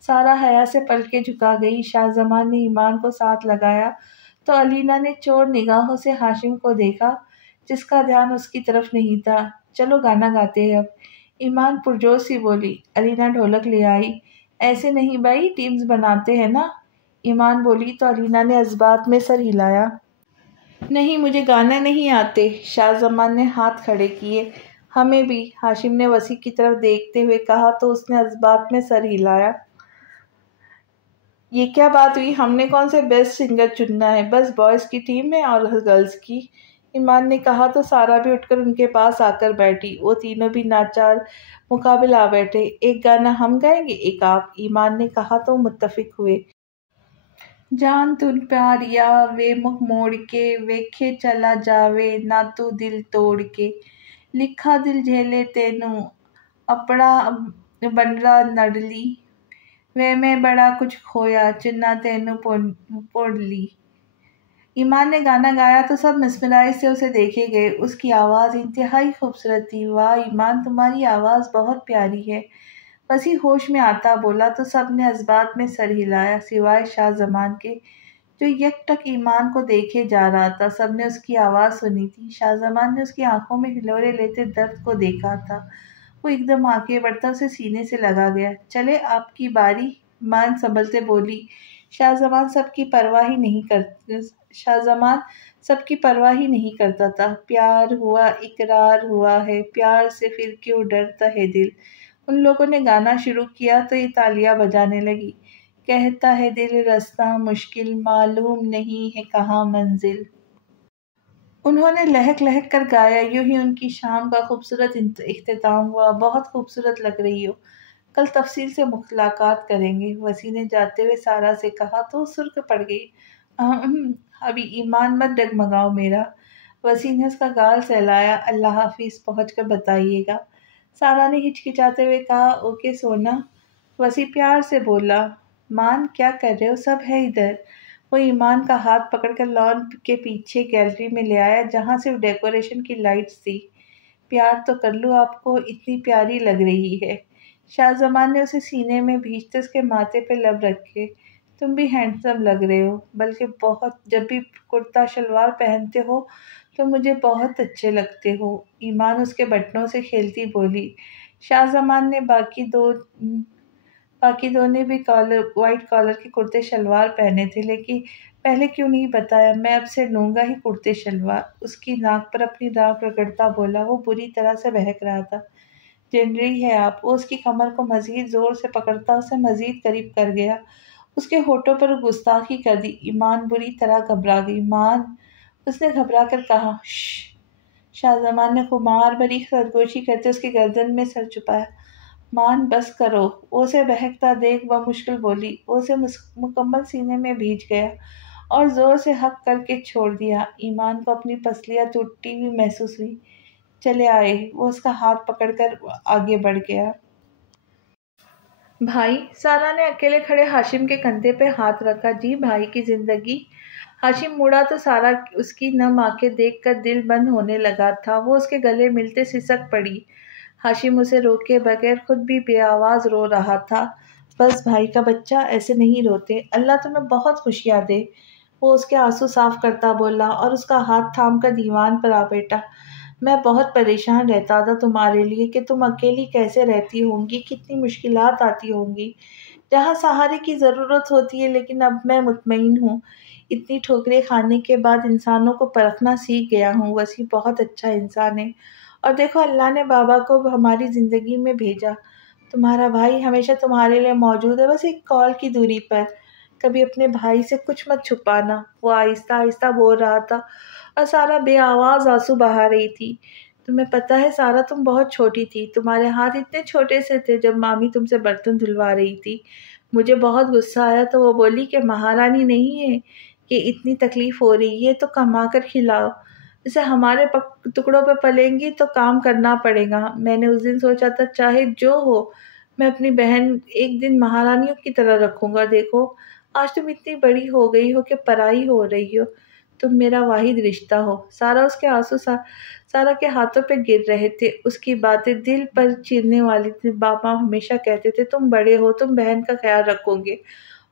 सारा हया से पलके झुका गई। शाहजमान ने ईमान को साथ लगाया तो अलीना ने चोर निगाहों से हाशिम को देखा जिसका ध्यान उसकी तरफ नहीं था। चलो गाना गाते हैं अब, ईमान पुरजोश सी बोली। अलीना ढोलक ले आई। ऐसे नहीं भाई, टीम्स बनाते हैं ना, ईमान बोली तो अलीना ने जज्बात में सर हिलाया। नहीं, मुझे गाना नहीं आते। शाहजमान ने हाथ खड़े किए। हमें भी, हाशिम ने वसी की तरफ देखते हुए कहा तो उसने जज्बात में सर हिलाया। ये क्या बात हुई? हमने कौन से बेस्ट सिंगर चुनना है? बस बॉयज़ की टीम है और गर्ल्स की। ईमान ने कहा तो सारा भी उठकर उनके पास आकर बैठी। वो तीनों भी नाचार मुकाबिल आ बैठे। एक गाना हम गाएंगे, एक आप, ईमान ने कहा तो मुत्तफिक हुए। जान तुन प्यारिया वे मुख मोड़ के, वेखे चला जावे ना तू दिल तोड़ के। लिखा दिल झेले तेनू अपना बनरा नडली, वे मैं बड़ा कुछ खोया चुन्ना तेनू पोड़ ली। ईमान ने गाना गाया तो सब मुस्कुराए से उसे देखे गए। उसकी आवाज़ इंतहाई खूबसूरत थी। वाह ईमान, तुम्हारी आवाज़ बहुत प्यारी है। वसी होश में आता बोला तो सब ने जज्बात में सर हिलाया सिवाय शाहजमान के जो यकटक ईमान को देखे जा रहा था। सबने उसकी आवाज़ सुनी थी। शाहजमान ने उसकी आंखों में हिलोरे लेते दर्द को देखा था। वो एकदम आगे बढ़ता उसे सीने से लगा गया। चले आपकी बारी, ईमान संभलते बोली। शाहजमान सबकी परवाह ही नहीं कर शाहजमान सबकी परवाह ही नहीं करता था। प्यार हुआ, इकरार हुआ है, प्यार से फिर क्यों डरता है दिल। उन लोगों ने गाना शुरू किया तो ये तालियां बजाने लगी। कहता है दिल रास्ता मुश्किल, मालूम नहीं है कहाँ मंजिल। उन्होंने लहक लहक कर गाया। यूं ही उनकी शाम का खूबसूरत इख्तिताम हुआ। बहुत खूबसूरत लग रही हो, कल तफसील से मुलाकात करेंगे, वसी ने जाते हुए सारा से कहा तो सुर्ख पड़ गई। अभी ईमान मत डगमगाओ मेरा। वसी ने उसका गाल सहलाया। अल्लाह हाफिज, पहुँच कर बताइएगा। सारा ने हिचकिचाते हुए कहा ओके सोना। वसी प्यार से बोला। मान क्या कर रहे हो, सब है इधर। वो ईमान का हाथ पकड़कर लॉन के पीछे गैलरी में ले आया जहाँ सिर्फ डेकोरेशन की लाइट्स थी। प्यार तो कर लूँ आपको, इतनी प्यारी लग रही है। शाहजमान ने उसे सीने में भींचते उसके माथे पे लब रखे। तुम भी हैंडसम लग रहे हो, बल्कि बहुत। जब भी कुर्ता शलवार पहनते हो तो मुझे बहुत अच्छे लगते हो। ईमान उसके बटनों से खेलती बोली। शाहजमान ने बाकी बाकी दो ने भी वाइट कॉलर के कुर्ते शलवार पहने थे, लेकिन पहले क्यों नहीं बताया? मैं अब से लूँगा ही कुर्ते शलवार। उसकी नाक पर अपनी नाक रगड़ता बोला। वो बुरी तरह से बहक रहा था। जेनरी है आप। वो उसकी कमर को मजीद जोर से पकड़ता उसे मजीद करीब कर गया। उसके होठों पर गुस्ताखी कर दी। ईमान बुरी तरह घबरा गई। मान, उसने घबरा कर कहा। श्श। शाहजमान ने खुमार भरी सरगोशी करते उसकी गर्दन में सर छुपाया। मान, बस करो। वो उसे बहकता देख मुश्किल बोली। वो उसे मुकम्मल सीने में भीज गया और जोर से हक करके छोड़ दिया। ईमान को अपनी पसलियां टूटती हुई महसूस हुई। चले आए। वो उसका हाथ पकड़कर आगे बढ़ गया। भाई, सारा ने अकेले खड़े हाशिम के कंधे पे हाथ रखा। जी भाई की जिंदगी। हाशिम मुड़ा तो सारा उसकी नम आंखें देखकर दिल बंद होने लगा था। वो उसके गले मिलते सिसक पड़ी। हाशिम उसे रोके बगैर खुद भी बेआवाज रो रहा था। बस भाई का बच्चा, ऐसे नहीं रोते। अल्लाह तुम्हें बहुत खुशियां दे। वो उसके आंसू साफ करता बोला और उसका हाथ थाम कर दीवान पर आ बैठा। मैं बहुत परेशान रहता था तुम्हारे लिए कि तुम अकेली कैसे रहती होंगी, कितनी मुश्किलात आती होंगी, जहाँ सहारे की ज़रूरत होती है। लेकिन अब मैं मुतमईन हूँ। इतनी ठोकरें खाने के बाद इंसानों को परखना सीख गया हूँ। वसी बहुत अच्छा इंसान है। और देखो, अल्लाह ने बाबा को हमारी ज़िंदगी में भेजा। तुम्हारा भाई हमेशा तुम्हारे लिए मौजूद है, बस एक कॉल की दूरी पर। कभी अपने भाई से कुछ मत छुपाना। वो आहिस्ता आहिस्ता बोल रहा था और सारा बेआवाज आंसू बहा रही थी। तुम्हें पता है सारा, तुम बहुत छोटी थी। तुम्हारे हाथ इतने छोटे से थे जब मामी तुमसे बर्तन धुलवा रही थी। मुझे बहुत गुस्सा आया तो वो बोली कि महारानी नहीं है कि इतनी तकलीफ हो रही है तो कमा कर खिलाओ। जैसे हमारे टुकड़ों पे पलेंगी तो काम करना पड़ेगा। मैंने उस दिन सोचा था चाहे जो हो, मैं अपनी बहन एक दिन महारानियों की तरह रखूंगा। देखो, आज तुम इतनी बड़ी हो गई हो कि पराई हो रही हो। तुम मेरा वाहिद रिश्ता हो। सारा उसके आंसू सारा के हाथों पे गिर रहे थे। उसकी बातें दिल पर चीरने वाली थी। बाबा हमेशा कहते थे तुम बड़े हो, तुम बहन का ख्याल रखोगे।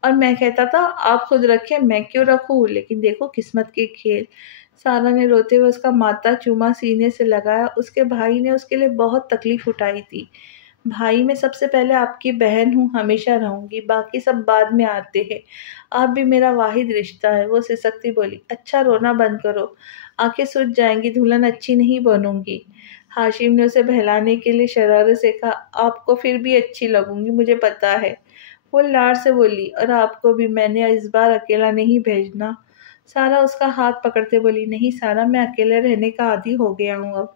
और मैं कहता था आप खुद रखें, मैं क्यों रखूं। लेकिन देखो किस्मत के खेल। सारा ने रोते हुए उसका माथा चूमा सीने से लगाया। उसके भाई ने उसके लिए बहुत तकलीफ उठाई थी। भाई, मैं सबसे पहले आपकी बहन हूँ, हमेशा रहूंगी। बाकी सब बाद में आते हैं। आप भी मेरा वाहिद रिश्ता है। वो सिसकती बोली। अच्छा, रोना बंद करो, आंखें सूज जाएंगी, दुल्हन अच्छी नहीं बनूंगी। हाशिम ने उसे बहलाने के लिए शरारत से कहा। आपको फिर भी अच्छी लगूंगी, मुझे पता है। वो लाड़ से बोली। और आपको भी। मैंने इस बार अकेला नहीं भेजना। सारा उसका हाथ पकड़ते बोली। नहीं सारा, मैं अकेले रहने का आदी हो गया हूँ अब।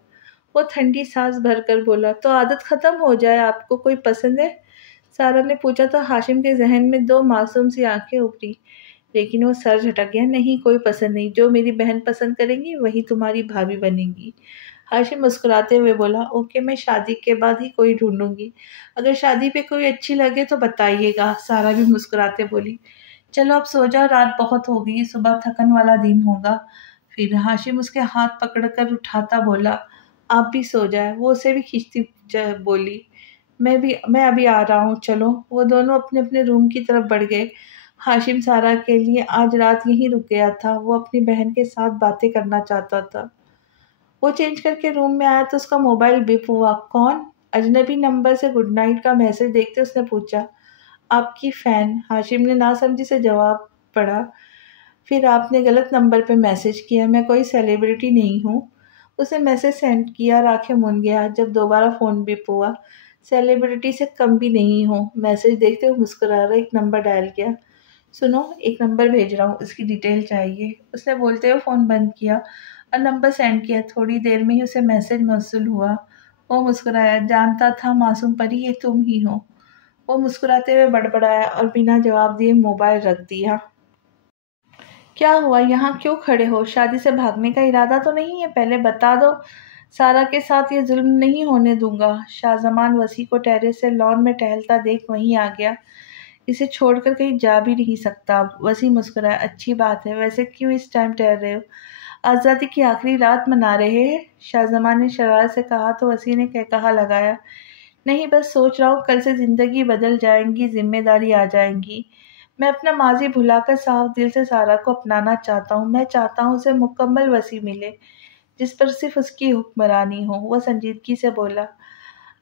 वो ठंडी सांस भरकर बोला। तो आदत खत्म हो जाए। आपको कोई पसंद है? सारा ने पूछा तो हाशिम के जहन में दो मासूम सी आंखें उभरी, लेकिन वो सर झटक गया। नहीं, कोई पसंद नहीं। जो मेरी बहन पसंद करेंगी वही तुम्हारी भाभी बनेगी। हाशिम मुस्कुराते हुए बोला। ओके, मैं शादी के बाद ही कोई ढूंढूंगी। अगर शादी पे कोई अच्छी लगे तो बताइएगा। सारा भी मुस्कुराते बोली। चलो अब सो जाओ, रात बहुत हो गई, सुबह थकन वाला दिन होगा। फिर हाशिम उसके हाथ पकड़कर उठाता बोला। आप भी सो जाए। वो उसे भी खींचती बोली। मैं अभी आ रहा हूँ, चलो। वो दोनों अपने अपने रूम की तरफ बढ़ गए। हाशिम सारा के लिए आज रात यहीं रुक गया था। वो अपनी बहन के साथ बातें करना चाहता था। वो चेंज करके रूम में आया तो उसका मोबाइल बिप हुआ। कौन? अजनबी नंबर से गुड नाइट का मैसेज देखते उसने पूछा। आपकी फ़ैन। हाशिम ने नासमझी से जवाब पढ़ा। फिर आपने गलत नंबर पे मैसेज किया। मैं कोई सेलिब्रिटी नहीं हूँ। उसे मैसेज सेंड किया और आंखें मूंद गया। जब दोबारा फ़ोन बिप हुआ। सेलिब्रिटी से कम भी नहीं हो। मैसेज देखते हुए मुस्कुरा रहा एक नंबर डायल किया। सुनो, एक नंबर भेज रहा हूँ, उसकी डिटेल चाहिए। उसने बोलते हुए फ़ोन बंद किया और नंबर सेंड किया। थोड़ी देर में ही उसे मैसेज मौसूल हुआ। वो मुस्कुराया। जानता था मासूम परी, ये तुम ही हो। वो मुस्कुराते हुए बड़बड़ाया और बिना जवाब दिए मोबाइल रख दिया। क्या हुआ? यहाँ क्यों खड़े हो? शादी से भागने का इरादा तो नहीं है? पहले बता दो। सारा के साथ ये जुल्म नहीं होने दूंगा। शाहजमान वसी को टेरेस से लॉन में टहलता देख वहीं आ गया। इसे छोड़कर कहीं जा भी नहीं सकता। वसी मुस्कुराया। अच्छी बात है। वैसे क्यों इस टाइम टहल रहे हो? आज़ादी की आखिरी रात मना रहे हैं? शाहजमान ने शरारत से कहा तो वसी ने कहा लगाया। नहीं, बस सोच रहा हूँ कल से ज़िंदगी बदल जाएंगी, जिम्मेदारी आ जाएंगी। मैं अपना माजी भुलाकर साफ दिल से सारा को अपनाना चाहता हूँ। मैं चाहता हूँ उसे मुकम्मल वसी मिले, जिस पर सिर्फ उसकी हुक्मरानी हो। वह संजीदगी से बोला।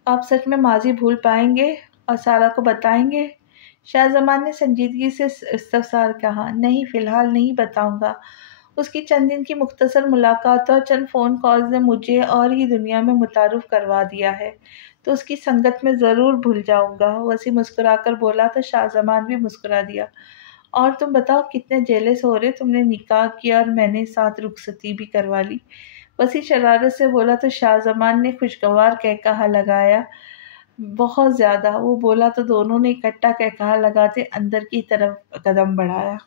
आप सच में माजी भूल पाएंगे और सारा को बताएंगे? शाहजमान ने संजीदगी से इस्तफसार कहा, नहीं, फ़िलहाल नहीं बताऊंगा। उसकी चंद दिन की मुख्तसर मुलाकात और चंद फ़ोन कॉल्स ने मुझे और ही दुनिया में मुतारुफ करवा दिया है, तो उसकी संगत में ज़रूर भूल जाऊंगा। वसी मुस्कुराकर बोला तो शाहजमान भी मुस्कुरा दिया। और तुम बताओ, कितने जेलस हो रहे, तुमने निकाह किया और मैंने साथ रुखसती भी करवा ली। वसी शरारत से बोला तो शाहजमान ने खुशगवार कहकहा लगाया, बहुत ज़्यादा। वो बोला तो दोनों ने इकट्ठा कहकहा लगाते अंदर की तरफ कदम बढ़ाया।